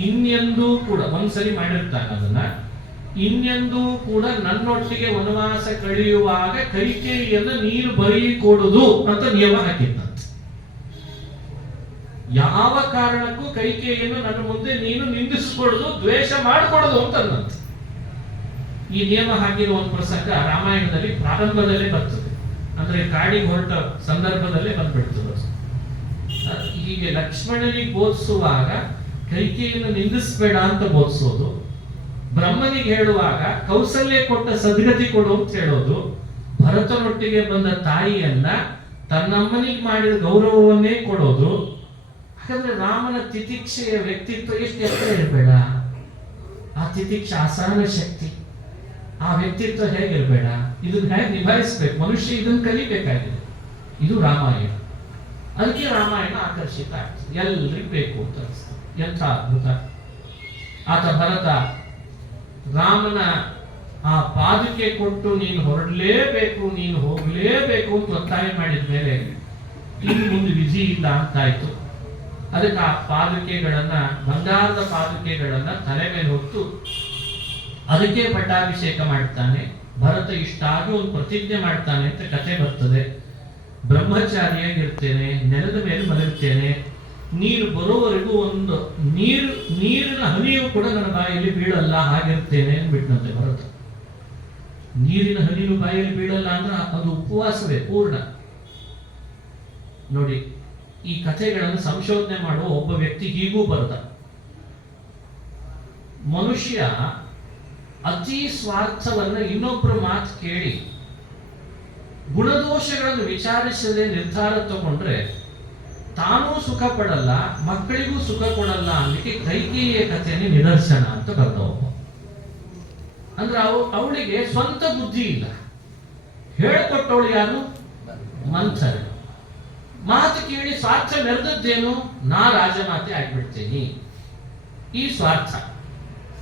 ಇನ್ನೆಂದೂ ಕೂಡ, ಒಂದ್ಸರಿ ಮಾಡಿರ್ತಾನೆ ಅದನ್ನ, ಇನ್ನೆಂದೂ ಕೂಡ ನನ್ನೊಟ್ಟಿಗೆ ವನವಾಸ ಕಳೆಯುವಾಗ ಕೈಕೇಯಿಯನ್ನು ನೀರು ಬರೀ ಕೊಡುದು ಅಂತ ನಿಯಮ ಹಾಕಿದ್ದಂತೆ. ಯಾವ ಕಾರಣಕ್ಕೂ ಕೈಕೇಯಿಯನ್ನು ನನ್ನ ಮುಂದೆ ನೀನು ನಿಂದಿಸಿಕೊಳ್ಳೋದು, ದ್ವೇಷ ಮಾಡಿಕೊಳ್ಳೋದು ಅಂತ ಅನ್ನಂತೆ. ಈ ನಿಯಮ ಹಾಕಿರುವ ಒಂದು ಪ್ರಸಂಗ ರಾಮಾಯಣದಲ್ಲಿ ಪ್ರಾರಂಭದಲ್ಲೇ ಬರ್ತದೆ. ಅಂದ್ರೆ ಕಾಡಿಗೆ ಹೊರಟ ಸಂದರ್ಭದಲ್ಲೇ ಬಂದ್ಬಿಡ್ತದೆ. ಹೀಗೆ ಲಕ್ಷ್ಮಣನಿಗೆ ಬೋಧಿಸುವಾಗ ಕೈಕೇಯಿಯನ್ನು ನಿಂದಿಸಬೇಡ ಅಂತ ಬೋಧಿಸೋದು, ಬ್ರಹ್ಮನಿಗೆ ಹೇಳುವಾಗ ಕೌಸಲ್ಯ ಕೊಟ್ಟ ಸದ್ಗತಿ ಕೊಡು ಅಂತ ಹೇಳೋದು, ಭರತನೊಟ್ಟಿಗೆ ಬಂದ ತಾಯಿಯನ್ನ ತನ್ನಮ್ಮನಿಗೆ ಮಾಡಿದ ಗೌರವವನ್ನೇ ಕೊಡೋದು. ಹಾಗಾದ್ರೆ ರಾಮನ ತಿತಿಕ್ಷೆಯ ವ್ಯಕ್ತಿತ್ವ ಎಷ್ಟು ಎತ್ತರ ಇರಬೇಡ, ಆ ತಿತಿಕ್ಷೆ ಅಸಹನ ಶಕ್ತಿ, ಆ ವ್ಯಕ್ತಿತ್ವ ಹೇಗಿರ್ಬೇಡ, ಇದನ್ನ ಹೇಗೆ ನಿಭಾಯಿಸ್ಬೇಕು, ಮನುಷ್ಯ ಇದನ್ನ ಕಲಿಬೇಕಾಗಿದೆ. ಇದು ರಾಮಾಯಣ. ಅದಕ್ಕೆ ರಾಮಾಯಣ ಆಕರ್ಷಿತ ಆಗ್ತದೆ, ಎಲ್ರಿಗೂ ಬೇಕು ಅಂತ ಅನಿಸ್ತದೆ. ಎಂಥ ಅದ್ಭುತ! ಆತ ಭರತ ರಾಮನ ಆ ಪಾದಕ್ಕೆ ಕೊಟ್ಟು ನೀನು ಹೊರಡಲೇಬೇಕು, ನೀನು ಹೋಗಲೇಬೇಕು ಅಂತ ಒತ್ತಾಯ ಮಾಡಿದ ಮೇಲೆ ಇನ್ನು ಮುಂದೆ ವಿಧಿ ಇಲ್ಲ ಅಂತಾಯ್ತು. ಅದಕ್ಕೆ ಆ ಪಾದುಕೆಗಳನ್ನ, ಬಂಗಾರದ ಪಾದುಕೆಗಳನ್ನ ತಲೆ ಮೇಲೆ ಹೊತ್ತು ಅದಕ್ಕೆ ಪಟ್ಟಾಭಿಷೇಕ ಮಾಡ್ತಾನೆ. ಭರತ ಇಷ್ಟಾಗಿ ಒಂದು ಪ್ರತಿಜ್ಞೆ ಮಾಡ್ತಾನೆ ಅಂತ ಕಥೆ ಬರ್ತದೆ. ಬ್ರಹ್ಮಚಾರಿಯಾಗಿರ್ತೇನೆ, ನೆಲದ ಮೇಲೆ ಮಲಗುತ್ತೇನೆ, ನೀರು ಬರೋವರೆಗೂ ಒಂದು ನೀರಿನ ಹನಿಯೂ ಕೂಡ ನನ್ನ ಬಾಯಲ್ಲಿ ಬೀಳಲ್ಲ, ಹಾಗಿರ್ತೇನೆ ಅಂದ್ಬಿಟ್ನಂತೆ ಭರತ. ನೀರಿನ ಹನಿಯು ಬಾಯಲ್ಲಿ ಬೀಳಲ್ಲ ಅಂದ್ರೆ ಅದು ಉಪವಾಸವೇ ಪೂರ್ಣ. ನೋಡಿ, ಈ ಕಥೆಗಳನ್ನು ಸಂಶೋಧನೆ ಮಾಡುವ ಒಬ್ಬ ವ್ಯಕ್ತಿ ಹೀಗೂ ಬರೆದ, ಮನುಷ್ಯ ಅತಿ ಸ್ವಾರ್ಥವನ್ನ ಇನ್ನೊಬ್ಬರ ಮಾತು ಕೇಳಿ ಗುಣದೋಷಗಳನ್ನು ವಿಚಾರಿಸದೆ ನಿರ್ಧಾರ ತಗೊಂಡ್ರೆ ತಾನೂ ಸುಖ ಪಡಲ್ಲ, ಮಕ್ಕಳಿಗೂ ಸುಖ ಕೊಡಲ್ಲ ಅನ್ನಲಿಕ್ಕೆ ಕೈಕೇಯಿಯ ಕಥೆಯಲ್ಲಿ ನಿದರ್ಶನ ಅಂತ ಬರೆದ ಒಬ್ಬ. ಅಂದ್ರೆ ಅವಳಿಗೆ ಸ್ವಂತ ಬುದ್ಧಿ ಇಲ್ಲ. ಹೇಳಿಕೊಟ್ಟವಳು ಯಾರು? ಮಂಥರೆ. ಮಾತು ಕೇಳಿ ಸ್ವಾರ್ಥ ಮೆರೆದದ್ದೇನು? ನಾ ರಾಜಮಾತೆ ಆಗ್ಬಿಡ್ತೇನೆ, ಈ ಸ್ವಾರ್ಥ.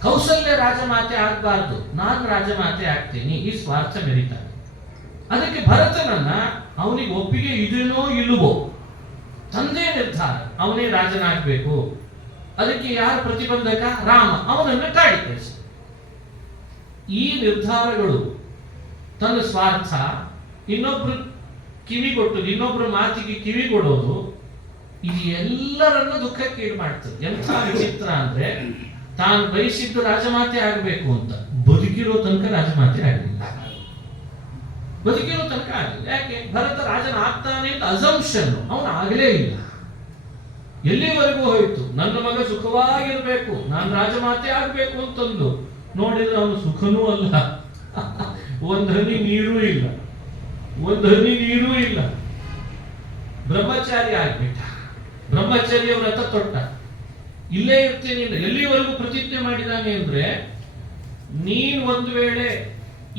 ಕೌಸಲ್ಯ ರಾಜಮಾತೆ ಆಗ್ಬಾರ್ದು, ನಾನು ರಾಜಮಾತೆ ಆಗ್ತೇನೆ, ಈ ಸ್ವಾರ್ಥ ಮೆರೀತಾನೆ. ಅದಕ್ಕೆ ಭರತನನ್ನ ಅವನಿಗೆ ಒಪ್ಪಿಗೆ ಇದೆನೋ ಇಲ್ಲವೋ ತಂದೆ ನಿರ್ಧಾರ, ಅವನೇ ರಾಜನಾಗಬೇಕು. ಅದಕ್ಕೆ ಯಾರು ಪ್ರತಿಬಂಧಕ? ರಾಮ. ಅವನನ್ನು ಕಾಡಿ ಕಳಿಸಿ. ಈ ನಿರ್ಧಾರಗಳು ತನ್ನ ಸ್ವಾರ್ಥ, ಇನ್ನೊಬ್ರು ಕಿವಿಗೊಟ್ಟು ಇನ್ನೊಬ್ರ ಮಾತಿಗೆ ಕಿವಿ ಕೊಡೋದು, ಇದು ಎಲ್ಲರನ್ನು ದುಃಖಕ್ಕೀಡು ಮಾಡ್ತದೆ. ಎಂಥ ವಿಚಿತ್ರ ಅಂದ್ರೆ, ತಾನು ಬಯಸಿದ್ದು ರಾಜಮಾತೆ ಆಗಬೇಕು ಅಂತ ಬದುಕಿರೋ ತನಕ ರಾಜಮಾತೆ ಆಗಲಿಲ್ಲ. ಬದುಕಿರೋ ತನಕ ಆಗಲಿಲ್ಲ. ಯಾಕೆ? ಭರತ ರಾಜನ ಆಗ್ತಾನೆ ಅಂತ ಅಸಂಪ್ಷನ್, ಅವನು ಆಗಲೇ ಇಲ್ಲ. ಎಲ್ಲಿವರೆಗೂ ಹೋಯ್ತು? ನನ್ನ ಮಗ ಸುಖವಾಗಿರ್ಬೇಕು, ನಾನು ರಾಜಮಾತೆ ಆಗ್ಬೇಕು ಅಂತಂದು ನೋಡಿದ್ರೆ ಅವನು ಸುಖನೂ ಅಲ್ಲ, ಒಂದು ಹನಿ ನೀರೂ ಇಲ್ಲ, ಒಂದು ಹನಿ ನೀರೂ ಇಲ್ಲ. ಬ್ರಹ್ಮಚಾರಿ ಆಗ್ಬಿಟ್ಟ. ಬ್ರಹ್ಮಚಾರಿಯ ವ್ರತ ತೊಟ್ಟ. ಇಲ್ಲೇ ಇರ್ತೀನಿ, ಎಲ್ಲಿವರೆಗೂ ಪ್ರತಿಜ್ಞೆ ಮಾಡಿದಾನೆ ಅಂದ್ರೆ, ನೀನ್ ಒಂದು ವೇಳೆ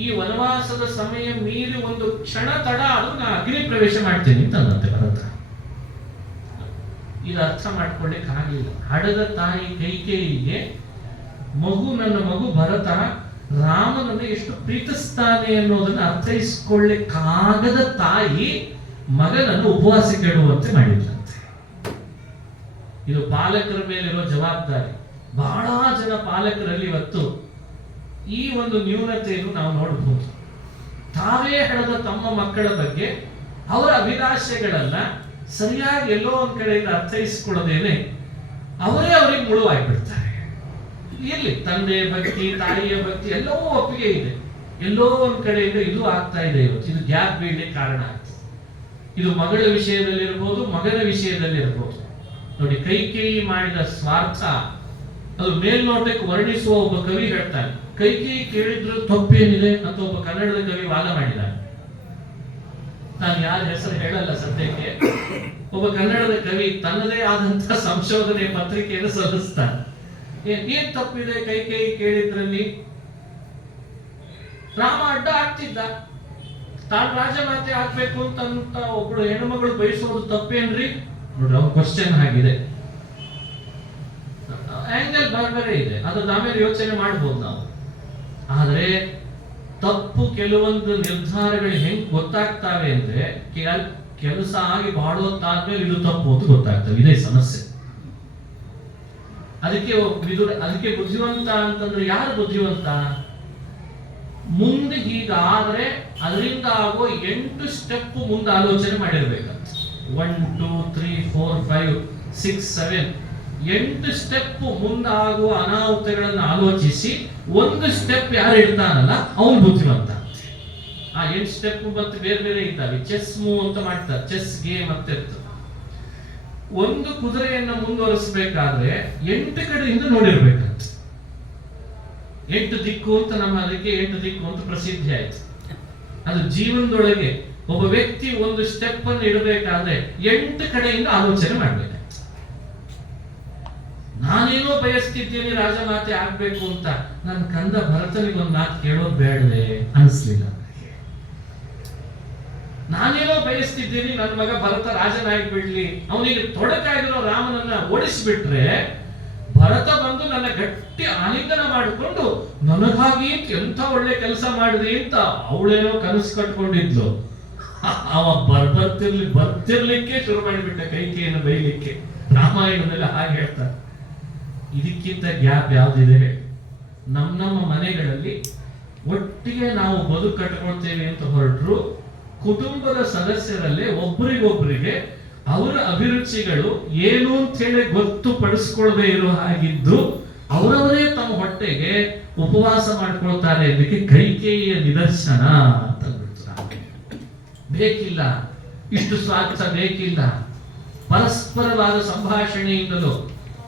ಈ ವನವಾಸದ ಸಮಯ ಮೀರಿ ಒಂದು ಕ್ಷಣ ತಡ ಆದ್ರೂ ನಾ ಅಗ್ನಿ ಪ್ರವೇಶ ಮಾಡ್ತೇನೆ ಅಂತಂದಂತೆ ಭರತ. ಇದು ಅರ್ಥ ಮಾಡ್ಕೊಳ್ಳಿಕ್ಕೆ ಆಗಲಿಲ್ಲ. ಹಡದ ತಾಯಿ ಕೈಕೇಯಿಗೆ ನನ್ನ ಮಗು ಭರತ ರಾಮನನ್ನು ಎಷ್ಟು ಪ್ರೀತಿಸ್ತಾನೆ ಅನ್ನೋದನ್ನ ಅರ್ಥೈಸಿಕೊಳ್ಳಿಕ್ಕಾಗದ ತಾಯಿ ಮಗನನ್ನು ಉಪವಾಸಕ್ಕೆ ಇಡುವಂತೆ ಮಾಡಿದ್ರಂತೆ. ಇದು ಪಾಲಕರ ಮೇಲಿರೋ ಜವಾಬ್ದಾರಿ. ಬಹಳ ಜನ ಪಾಲಕರಲ್ಲಿ ಇವತ್ತು ಈ ಒಂದು ನ್ಯೂನತೆಯನ್ನು ನಾವು ನೋಡಬಹುದು. ತಾವೇ ಹಳೆದ ತಮ್ಮ ಮಕ್ಕಳ ಬಗ್ಗೆ ಅವರ ಅಭಿಲಾಷೆಗಳನ್ನ ಸರಿಯಾಗಿ ಎಲ್ಲೋ ಒಂದ್ ಕಡೆಯಿಂದ ಅರ್ಥೈಸಿಕೊಳ್ಳದೇನೆ ಅವರೇ ಅವರಿಗೆ ಮುಳುವಾಗಿಬಿಡ್ತಾರೆ. ಇಲ್ಲಿ ತಂದೆಯ ಭಕ್ತಿ, ತಾಯಿಯ ಭಕ್ತಿ ಎಲ್ಲವೂ ಒಪ್ಪಿಗೆ ಇದೆ, ಎಲ್ಲೋ ಒಂದ್ ಕಡೆಯಿಂದ ಇದು ಆಗ್ತಾ ಇದೆ. ಇವತ್ತು ಇದು ಗ್ಯಾಪ್ ಬೀಳಲಿಕ್ಕೆ ಕಾರಣ ಆಗ್ತದೆ. ಇದು ಮಗಳ ವಿಷಯದಲ್ಲಿರ್ಬೋದು, ಮಗನ ವಿಷಯದಲ್ಲಿರ್ಬೋದು. ನೋಡಿ, ಕೈಕೇಯಿ ಮಾಡಿದ ಸ್ವಾರ್ಥ ಅದು ಮೇಲ್ನೋಟಕ್ಕೆ ವರ್ಣಿಸುವ ಒಬ್ಬ ಕವಿ ಹೇಳ್ತಾನೆ. ಕೈಕೇಯಿ ಕೇಳಿದ್ರು ತಪ್ಪೇನಿದೆ ಅಂತ ಒಬ್ಬ ಕನ್ನಡದ ಕವಿ ವಾದ ಮಾಡಿದ್ದಾನೆ. ನಾನು ಯಾರ ಹೆಸರು ಹೇಳಲ್ಲ ಸದ್ಯಕ್ಕೆ. ಒಬ್ಬ ಕನ್ನಡದ ಕವಿ ತನ್ನದೇ ಆದಂತಹ ಸಂಶೋಧನೆ ಪತ್ರಿಕೆಯನ್ನು ಸಲ್ಲಿಸ್ತಾನೆ. ಏನ್ ತಪ್ಪಿದೆ ಕೈಕೇಯಿ ಕೇಳಿದ್ರಲ್ಲಿ? ರಾಮ ಅಡ್ಡ ಆಗ್ತಿದ್ದ, ತಾನು ರಾಜಮಾತೆ ಆಗ್ಬೇಕು ಅಂತ ಒಬ್ಳು ಹೆಣ್ಮಗಳು ಬಯಸೋದು ತಪ್ಪೇನ್ರಿ? ನೋಡ್ರಿ, ಅವ್ರ ಕ್ವಶನ್ ಆಗಿದೆ, ಆಂಗಲ್ ಬೇರೆ ಇದೆ, ಅದ್ರದ್ದು ಆಮೇಲೆ ಯೋಚನೆ ಮಾಡ್ಬೋದು ನಾವು. ಆದ್ರೆ ತಪ್ಪು ಕೆಲವೊಂದು ನಿರ್ಧಾರಗಳು ಹೆಂಗ್ ಗೊತ್ತಾಗ್ತಾವೆ ಅಂದ್ರೆ, ಕೆಲಸ ಆಗಿ ಬಹಳ ಹೊತ್ತಾದ್ಮೇಲೆ ಇದು ತಪ್ಪು ಅಂತ ಗೊತ್ತಾಗ್ತವೆ. ಇದೇ ಸಮಸ್ಯೆ. ಅದಕ್ಕೆ ಬುದ್ಧಿವಂತ ಅಂತಂದ್ರೆ ಯಾರು ಬುದ್ಧಿವಂತ? ಮುಂದೆ ಹೀಗಾದ್ರೆ ಅದರಿಂದ ಆಗೋ 8 ಸ್ಟೆಪ್ ಮುಂದೆ ಆಲೋಚನೆ ಮಾಡಿರ್ಬೇಕಂತ. 1 2 3 4 5 6, 7, 8 ಸ್ಟೆಪ್ ಮುಂದಾಗುವ ಅನಾಹುತಗಳನ್ನು ಆಲೋಚಿಸಿ ಒಂದು ಸ್ಟೆಪ್ ಯಾರು ಇಡ್ತಾನಲ್ಲ ಅವನು ಬುದ್ಧಿವಂತ. ಆ 8 ಸ್ಟೆಪ್ ಮತ್ತೆ ಬೇರೆ ಬೇರೆ ಇದ್ದಾವೆ. ಚೆಸ್ ಮೂವ್ ಅಂತ ಮಾಡ್ತಾರೆ, ಚೆಸ್ ಗೇಮ್ ಅಂತ ಇರ್ತದೆ. ಒಂದು ಕುದುರೆಯನ್ನು ಮುಂದುವರಿಸಬೇಕಾದ್ರೆ 8 ಕಡೆಯಿಂದ ನೋಡಿರ್ಬೇಕಂತ. 8 ದಿಕ್ಕು ಅಂತ ಅದಕ್ಕೆ 8 ದಿಕ್ಕು ಅಂತ ಪ್ರಸಿದ್ಧಿ ಆಯ್ತು. ಅದು ಜೀವನದೊಳಗೆ ಒಬ್ಬ ವ್ಯಕ್ತಿ ಒಂದು ಸ್ಟೆಪ್ ಅನ್ನು ಇಡಬೇಕಾದ್ರೆ 8 ಕಡೆಯಿಂದ ಆಲೋಚನೆ ಮಾಡ್ಬೇಕು. ನಾನೇನೋ ಬಯಸ್ತಿದ್ದೀನಿ ರಾಜಮಾತೆ ಆಗ್ಬೇಕು ಅಂತ, ನನ್ನ ಕಂದ ಭರತನಿಗೊಂದು ಮಾತು ಕೇಳೋದು ಬೇಡವೇ ಅನಿಸ್ಲಿಲ್ಲ. ನಾನೇನೋ ಬಯಸ್ತಿದ್ದೀನಿ ನನ್ನ ಮಗ ಭರತ ರಾಜನಾಗಿ ಬಿಡ್ಲಿ, ಅವನಿಗೆ ತೊಡಕಾಗಿರೋ ರಾಮನನ್ನ ಓಡಿಸ್ಬಿಟ್ರೆ ಭರತ ಬಂದು ನನ್ನ ಗಟ್ಟಿ ಆಲಿಂಗನ ಮಾಡಿಕೊಂಡು ನನಗಾಗಿ ಎಂಥ ಒಳ್ಳೆ ಕೆಲಸ ಮಾಡಿದ್ರಿ ಅಂತ ಅವಳೇನೋ ಕನಸು ಕಟ್ಕೊಂಡಿದ್ಲು. ಅವ ಬರ್ತಿರ್ಲಿಕ್ಕೆ ಶುರು ಮಾಡಿಬಿಟ್ಟ ಕೈಕೇಯನ್ನು ಬೈಲಿಕ್ಕೆ. ರಾಮಾಯಣದಲ್ಲಿ ಹಾಗೆ ಹೇಳ್ತಾರೆ. ಇದಕ್ಕಿಂತ ಗ್ಯಾಪ್ ಯಾವ್ದಿದೆ? ನಮ್ಮ ಮನೆಗಳಲ್ಲಿ ಒಟ್ಟಿಗೆ ನಾವು ಬದುಕು ಕಟ್ಕೊಳ್ತೇವೆ ಅಂತ ಹೊರಟ್ರು, ಕುಟುಂಬದ ಸದಸ್ಯರಲ್ಲೇ ಒಬ್ಬರಿಗೊಬ್ಬರಿಗೆ ಅವರ ಅಭಿರುಚಿಗಳು ಏನು ಅಂತ ಹೇಳಿ ಗೊತ್ತುಪಡಿಸ್ಕೊಳ್ದೇ ಇರೋ ಹಾಗಿದ್ದು ಅವರವರೇ ತಮ್ಮ ಹೊಟ್ಟೆಗೆ ಉಪವಾಸ ಮಾಡ್ಕೊಳ್ತಾರೆ. ಇದಕ್ಕೆ ಕೈಕೇಯಿಯ ನಿದರ್ಶನ ಅಂತ ಬೇಕಿಲ್ಲ, ಇಷ್ಟು ಸ್ವಾರ್ಥ ಬೇಕಿಲ್ಲ. ಪರಸ್ಪರವಾದ ಸಂಭಾಷಣೆಯಿಂದಲೂ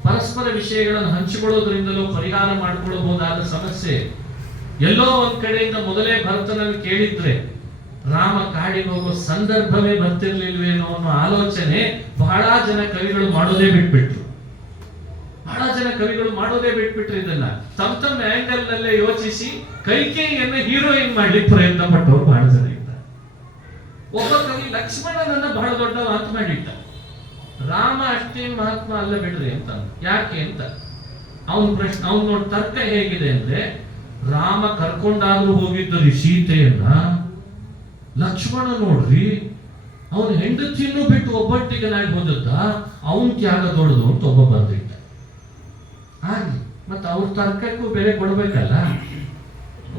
ಪರಸ್ಪರ ವಿಷಯಗಳನ್ನು ಹಂಚಿಕೊಳ್ಳೋದ್ರಿಂದಲೂ ಪರಿಹಾರ ಮಾಡಿಕೊಳ್ಳಬಹುದಾದ ಸಮಸ್ಯೆ. ಎಲ್ಲೋ ಒಂದ್ ಕಡೆಯಿಂದ ಮೊದಲೇ ಭರತನನ್ನು ಕೇಳಿದ್ರೆ ರಾಮ ಕಾಡಿಗೆ ಹೋಗೋ ಸಂದರ್ಭವೇ ಬರ್ತಿರ್ಲಿಲ್ವೇನೋ ಅನ್ನೋ ಆಲೋಚನೆ ಬಹಳ ಜನ ಕವಿಗಳು ಮಾಡೋದೇ ಬಿಟ್ಬಿಟ್ರು. ಇದನ್ನ ತಮ್ಮ ಆಂಗಲ್ ನಲ್ಲೇ ಯೋಚಿಸಿ ಕೈಕೇಯಿಯನ್ನ ಹೀರೋಯಿನ್ ಮಾಡ್ಲಿಕ್ಕೆ ಪ್ರಯತ್ನ ಪಟ್ಟವರು ಬಹಳ ಜನ ಇದ್ದಾರೆ. ಒಬ್ಬ ಕವಿ ಲಕ್ಷ್ಮಣನನ್ನ ಬಹಳ ದೊಡ್ಡ ಮಾತು ಮಾಡಿಟ್ಟ. ರಾಮ ಅಷ್ಟೇ ಮಹಾತ್ಮ ಅಲ್ಲ ಬಿಡ್ರಿ ಅಂತ. ಯಾಕೆ ಅಂತ ಅವನ್ ನೋಡಿ ತರ್ಕ ಹೇಗಿದೆ ಅಂದ್ರೆ, ರಾಮ ಕರ್ಕೊಂಡಾದ್ರೂ ಹೋಗಿದ್ದರು ಸೀತೆಯನ್ನ, ಲಕ್ಷ್ಮಣ ನೋಡ್ರಿ ಅವನು ಹೆಂಡತಿಯನ್ನು ಬಿಟ್ಟು ಒಬ್ಬಟ್ಟಿಗನಾಗಿ ಹೋದದ್ದ, ಅವನ್ ತ್ಯಾಗ ದೊಡ್ಡದು ಅಂತ ಒಬ್ಬ ಬರ್ದಿಟ್ಟ. ಹಾಗೆ ಮತ್ತೆ ಅವ್ರ ತರ್ಕಕ್ಕೂ ಬೆಲೆ ಕೊಡ್ಬೇಕಲ್ಲ.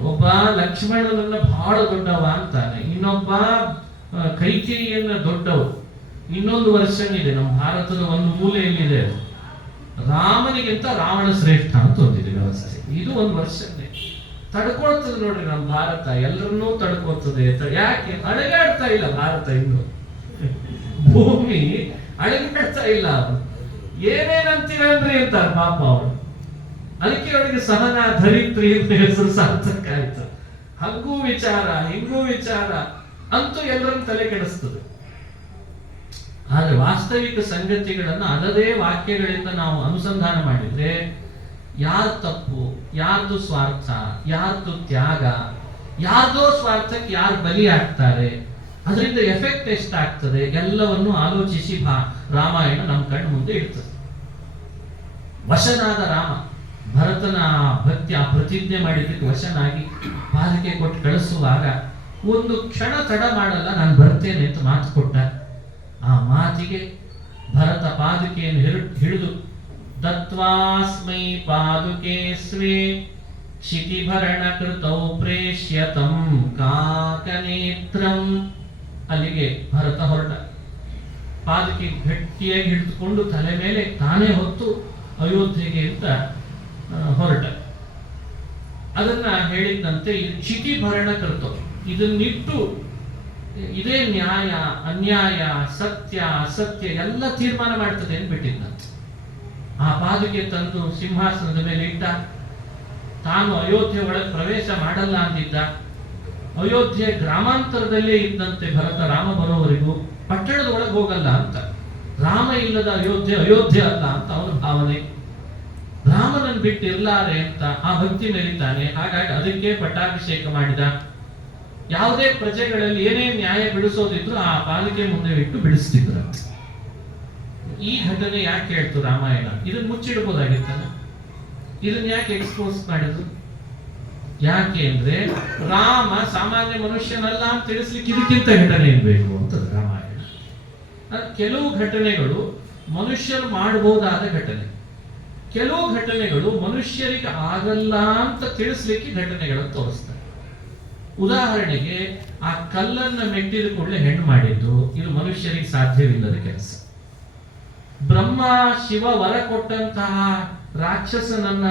ಒಬ್ಬ ಲಕ್ಷ್ಮಣನನ್ನ ಬಹಳ ದೊಡ್ಡವ ಅಂತಾನೆ, ಇನ್ನೊಬ್ಬ ಕೈಕೇಯಿಯನ್ನ ದೊಡ್ಡವು. ಇನ್ನೊಂದು ವರ್ಷನ್ ಇದೆ ನಮ್ಮ ಭಾರತದ ಒಂದು ಮೂಲೆಯಲ್ಲಿದೆ, ರಾಮನಿಗಿಂತ ರಾವಣ ಶ್ರೇಷ್ಠ ಅಂತ ಒಂದಿದೆ ವ್ಯವಸ್ಥೆ. ಇದು ಒಂದು ವರ್ಷನೇ ತಡ್ಕೊಳ್ತದೆ ನೋಡ್ರಿ ನಮ್ಮ ಭಾರತ, ಎಲ್ಲರನ್ನೂ ತಡ್ಕೊಳ್ತದೆ. ಯಾಕೆ ಅಡಗಾಡ್ತಾ ಇಲ್ಲ ಭಾರತ? ಇನ್ನು ಭೂಮಿ ಅಡಗಾಡ್ತಾ ಇಲ್ಲ. ಏನೇನಂತೀರನ್ರಿ ಅಂತಾರೆ ಪಾಪ ಅವರು. ಅದಕ್ಕೆ ಅವರಿಗೆ ಸಹನ ಧರಿತ್ರಿ ಅಂತ ಹೆಸರು ಸಾರ್ಥಕ ಆಯ್ತು. ಹಂಗೂ ವಿಚಾರ ಹಿಂಗೂ ವಿಚಾರ ಅಂತೂ ಎಲ್ಲರನ್ನು ತಲೆ ಕೆಡಿಸ್ತದೆ. ಆದ್ರೆ ವಾಸ್ತವಿಕ ಸಂಗತಿಗಳನ್ನು ಅದದೇ ವಾಕ್ಯಗಳಿಂದ ನಾವು ಅನುಸಂಧಾನ ಮಾಡಿದ್ರೆ ಯಾರು ತಪ್ಪು, ಯಾರ್ದು ಸ್ವಾರ್ಥ, ಯಾರ್ದು ತ್ಯಾಗ, ಯಾರ್ದೋ ಸ್ವಾರ್ಥಕ್ಕೆ ಯಾರು ಬಲಿ ಆಗ್ತಾರೆ, ಅದರಿಂದ ಎಫೆಕ್ಟ್ ಎಷ್ಟಾಗ್ತದೆ ಎಲ್ಲವನ್ನು ಆಲೋಚಿಸಿ ರಾಮಾಯಣ ನಮ್ಮ ಕಣ್ಣು ಮುಂದೆ ಇಡ್ತದೆ. ವಶನಾದ ರಾಮ ಭರತನ ಭಕ್ತಿ ಆ ಪ್ರತಿಜ್ಞೆ ಮಾಡಿದ್ದಕ್ಕೆ ವಶನಾಗಿ ಪಾದಕೆ ಕೊಟ್ಟು ಕಳಿಸುವಾಗ ಒಂದು ಕ್ಷಣ ತಡ ಮಾಡಲ್ಲ, ನಾನು ಬರ್ತೇನೆ ಅಂತ ಮಾತು ಕೊಟ್ಟ. ಆ ಮಾತಿಗೆ ಭರತ ಪಾದುಕೆಯನ್ನು ಹಿಡಿದು ದತ್ವಾಸ್ಮೈ ಪಾದುಕೆ ಸ್ವೇ ಶಿತಿಭರಣ ಕೃತೌ ಪ್ರೇಷ್ಯತಂ ಕಾಕನೇತ್ರಂ. ಅಲ್ಲಿಗೆ ಭರತ ಹೊರಟ. ಪಾದುಕೆ ಗಟ್ಟಿಯಾಗಿ ಹಿಡಿದುಕೊಂಡು ತಲೆ ಮೇಲೆ ತಾನೇ ಹೊತ್ತು ಅಯೋಧ್ಯೆಗೆ ಅಂತ ಹೊರಟ. ಅದನ್ನ ಹೇಳಿದಂತೆ ಇದು ಶಿತಿಭರಣ ಕೃತೌ, ಇದನ್ನಿಟ್ಟು ಇದೇ ನ್ಯಾಯ ಅನ್ಯಾಯ ಸತ್ಯ ಅಸತ್ಯ ಎಲ್ಲ ತೀರ್ಮಾನ ಮಾಡ್ತದೆ ಅಂದ್ಬಿಟ್ಟಿದ್ದಂತೆ. ಆ ಪಾದುಕೆ ತಂದು ಸಿಂಹಾಸನದ ಮೇಲೆ ಇಟ್ಟ. ತಾನು ಅಯೋಧ್ಯೆ ಒಳಗೆ ಪ್ರವೇಶ ಮಾಡಲ್ಲ ಅಂದಿದ್ದ. ಅಯೋಧ್ಯೆ ಗ್ರಾಮಾಂತರದಲ್ಲೇ ಇದ್ದಂತೆ ಭರತ ರಾಮ ಬರೋವರೆಗೂ ಪಟ್ಟಣದ ಒಳಗೆ ಹೋಗಲ್ಲ ಅಂತ. ರಾಮ ಇಲ್ಲದ ಅಯೋಧ್ಯೆ ಅಯೋಧ್ಯೆ ಅಲ್ಲ ಅಂತ ಅವನ ಭಾವನೆ. ರಾಮನನ್ನು ಬಿಟ್ಟು ಇರ್ಲಾರೆ ಅಂತ ಆ ಭಕ್ತಿ ಮೆಲಿತಾನೆ. ಹಾಗಾಗಿ ಅದಕ್ಕೆ ಪಟ್ಟಾಭಿಷೇಕ ಮಾಡಿದ. ಯಾವುದೇ ಪ್ರಜೆಗಳಲ್ಲಿ ಏನೇ ನ್ಯಾಯ ಬಿಡಿಸೋದಿದ್ರು ಆ ಪಾಲಿಕೆ ಮುಂದೆ ಇಟ್ಟು ಬಿಡಿಸ್ತಿದ್ರು. ಈ ಘಟನೆ ಯಾಕೆ ಹೇಳ್ತು ರಾಮಾಯಣ? ಇದನ್ನ ಮುಚ್ಚಿಡ್ಬೋದಾಗಿತ್ತಲ್ಲ, ಇದನ್ನ ಯಾಕೆ ಎಕ್ಸ್ಪೋಸ್ ಮಾಡಿದ್ರು? ಯಾಕೆ ಅಂದ್ರೆ ರಾಮ ಸಾಮಾನ್ಯ ಮನುಷ್ಯನಲ್ಲ ಅಂತ ತಿಳಿಸ್ಲಿಕ್ಕೆ ಇದಕ್ಕಿಂತ ಘಟನೆ ಇರಬೇಕು ಅಂತ ರಾಮಾಯಣ. ಕೆಲವು ಘಟನೆಗಳು ಮನುಷ್ಯರು ಮಾಡಬಹುದಾದ ಘಟನೆ, ಕೆಲವು ಘಟನೆಗಳು ಮನುಷ್ಯರಿಗೆ ಆಗಲ್ಲ ಅಂತ ತಿಳಿಸ್ಲಿಕ್ಕೆ ಘಟನೆಗಳನ್ನು ತೋರಿಸ್ತಾರೆ. ಉದಾಹರಣೆಗೆ ಆ ಕಲ್ಲನ್ನ ಮೆಟ್ಟಿದ ಕೂಡಲೇ ಹೆಣ್ಣು ಮಾಡಿದ್ದು ಇದು ಮನುಷ್ಯರಿಗೆ ಸಾಧ್ಯವಿಲ್ಲದ ಕೆಲಸ. ಬ್ರಹ್ಮ ಬ್ರಹ್ಮ ಶಿವ ವರ ಕೊಟ್ಟಂತಹ ರಾಕ್ಷಸನನ್ನ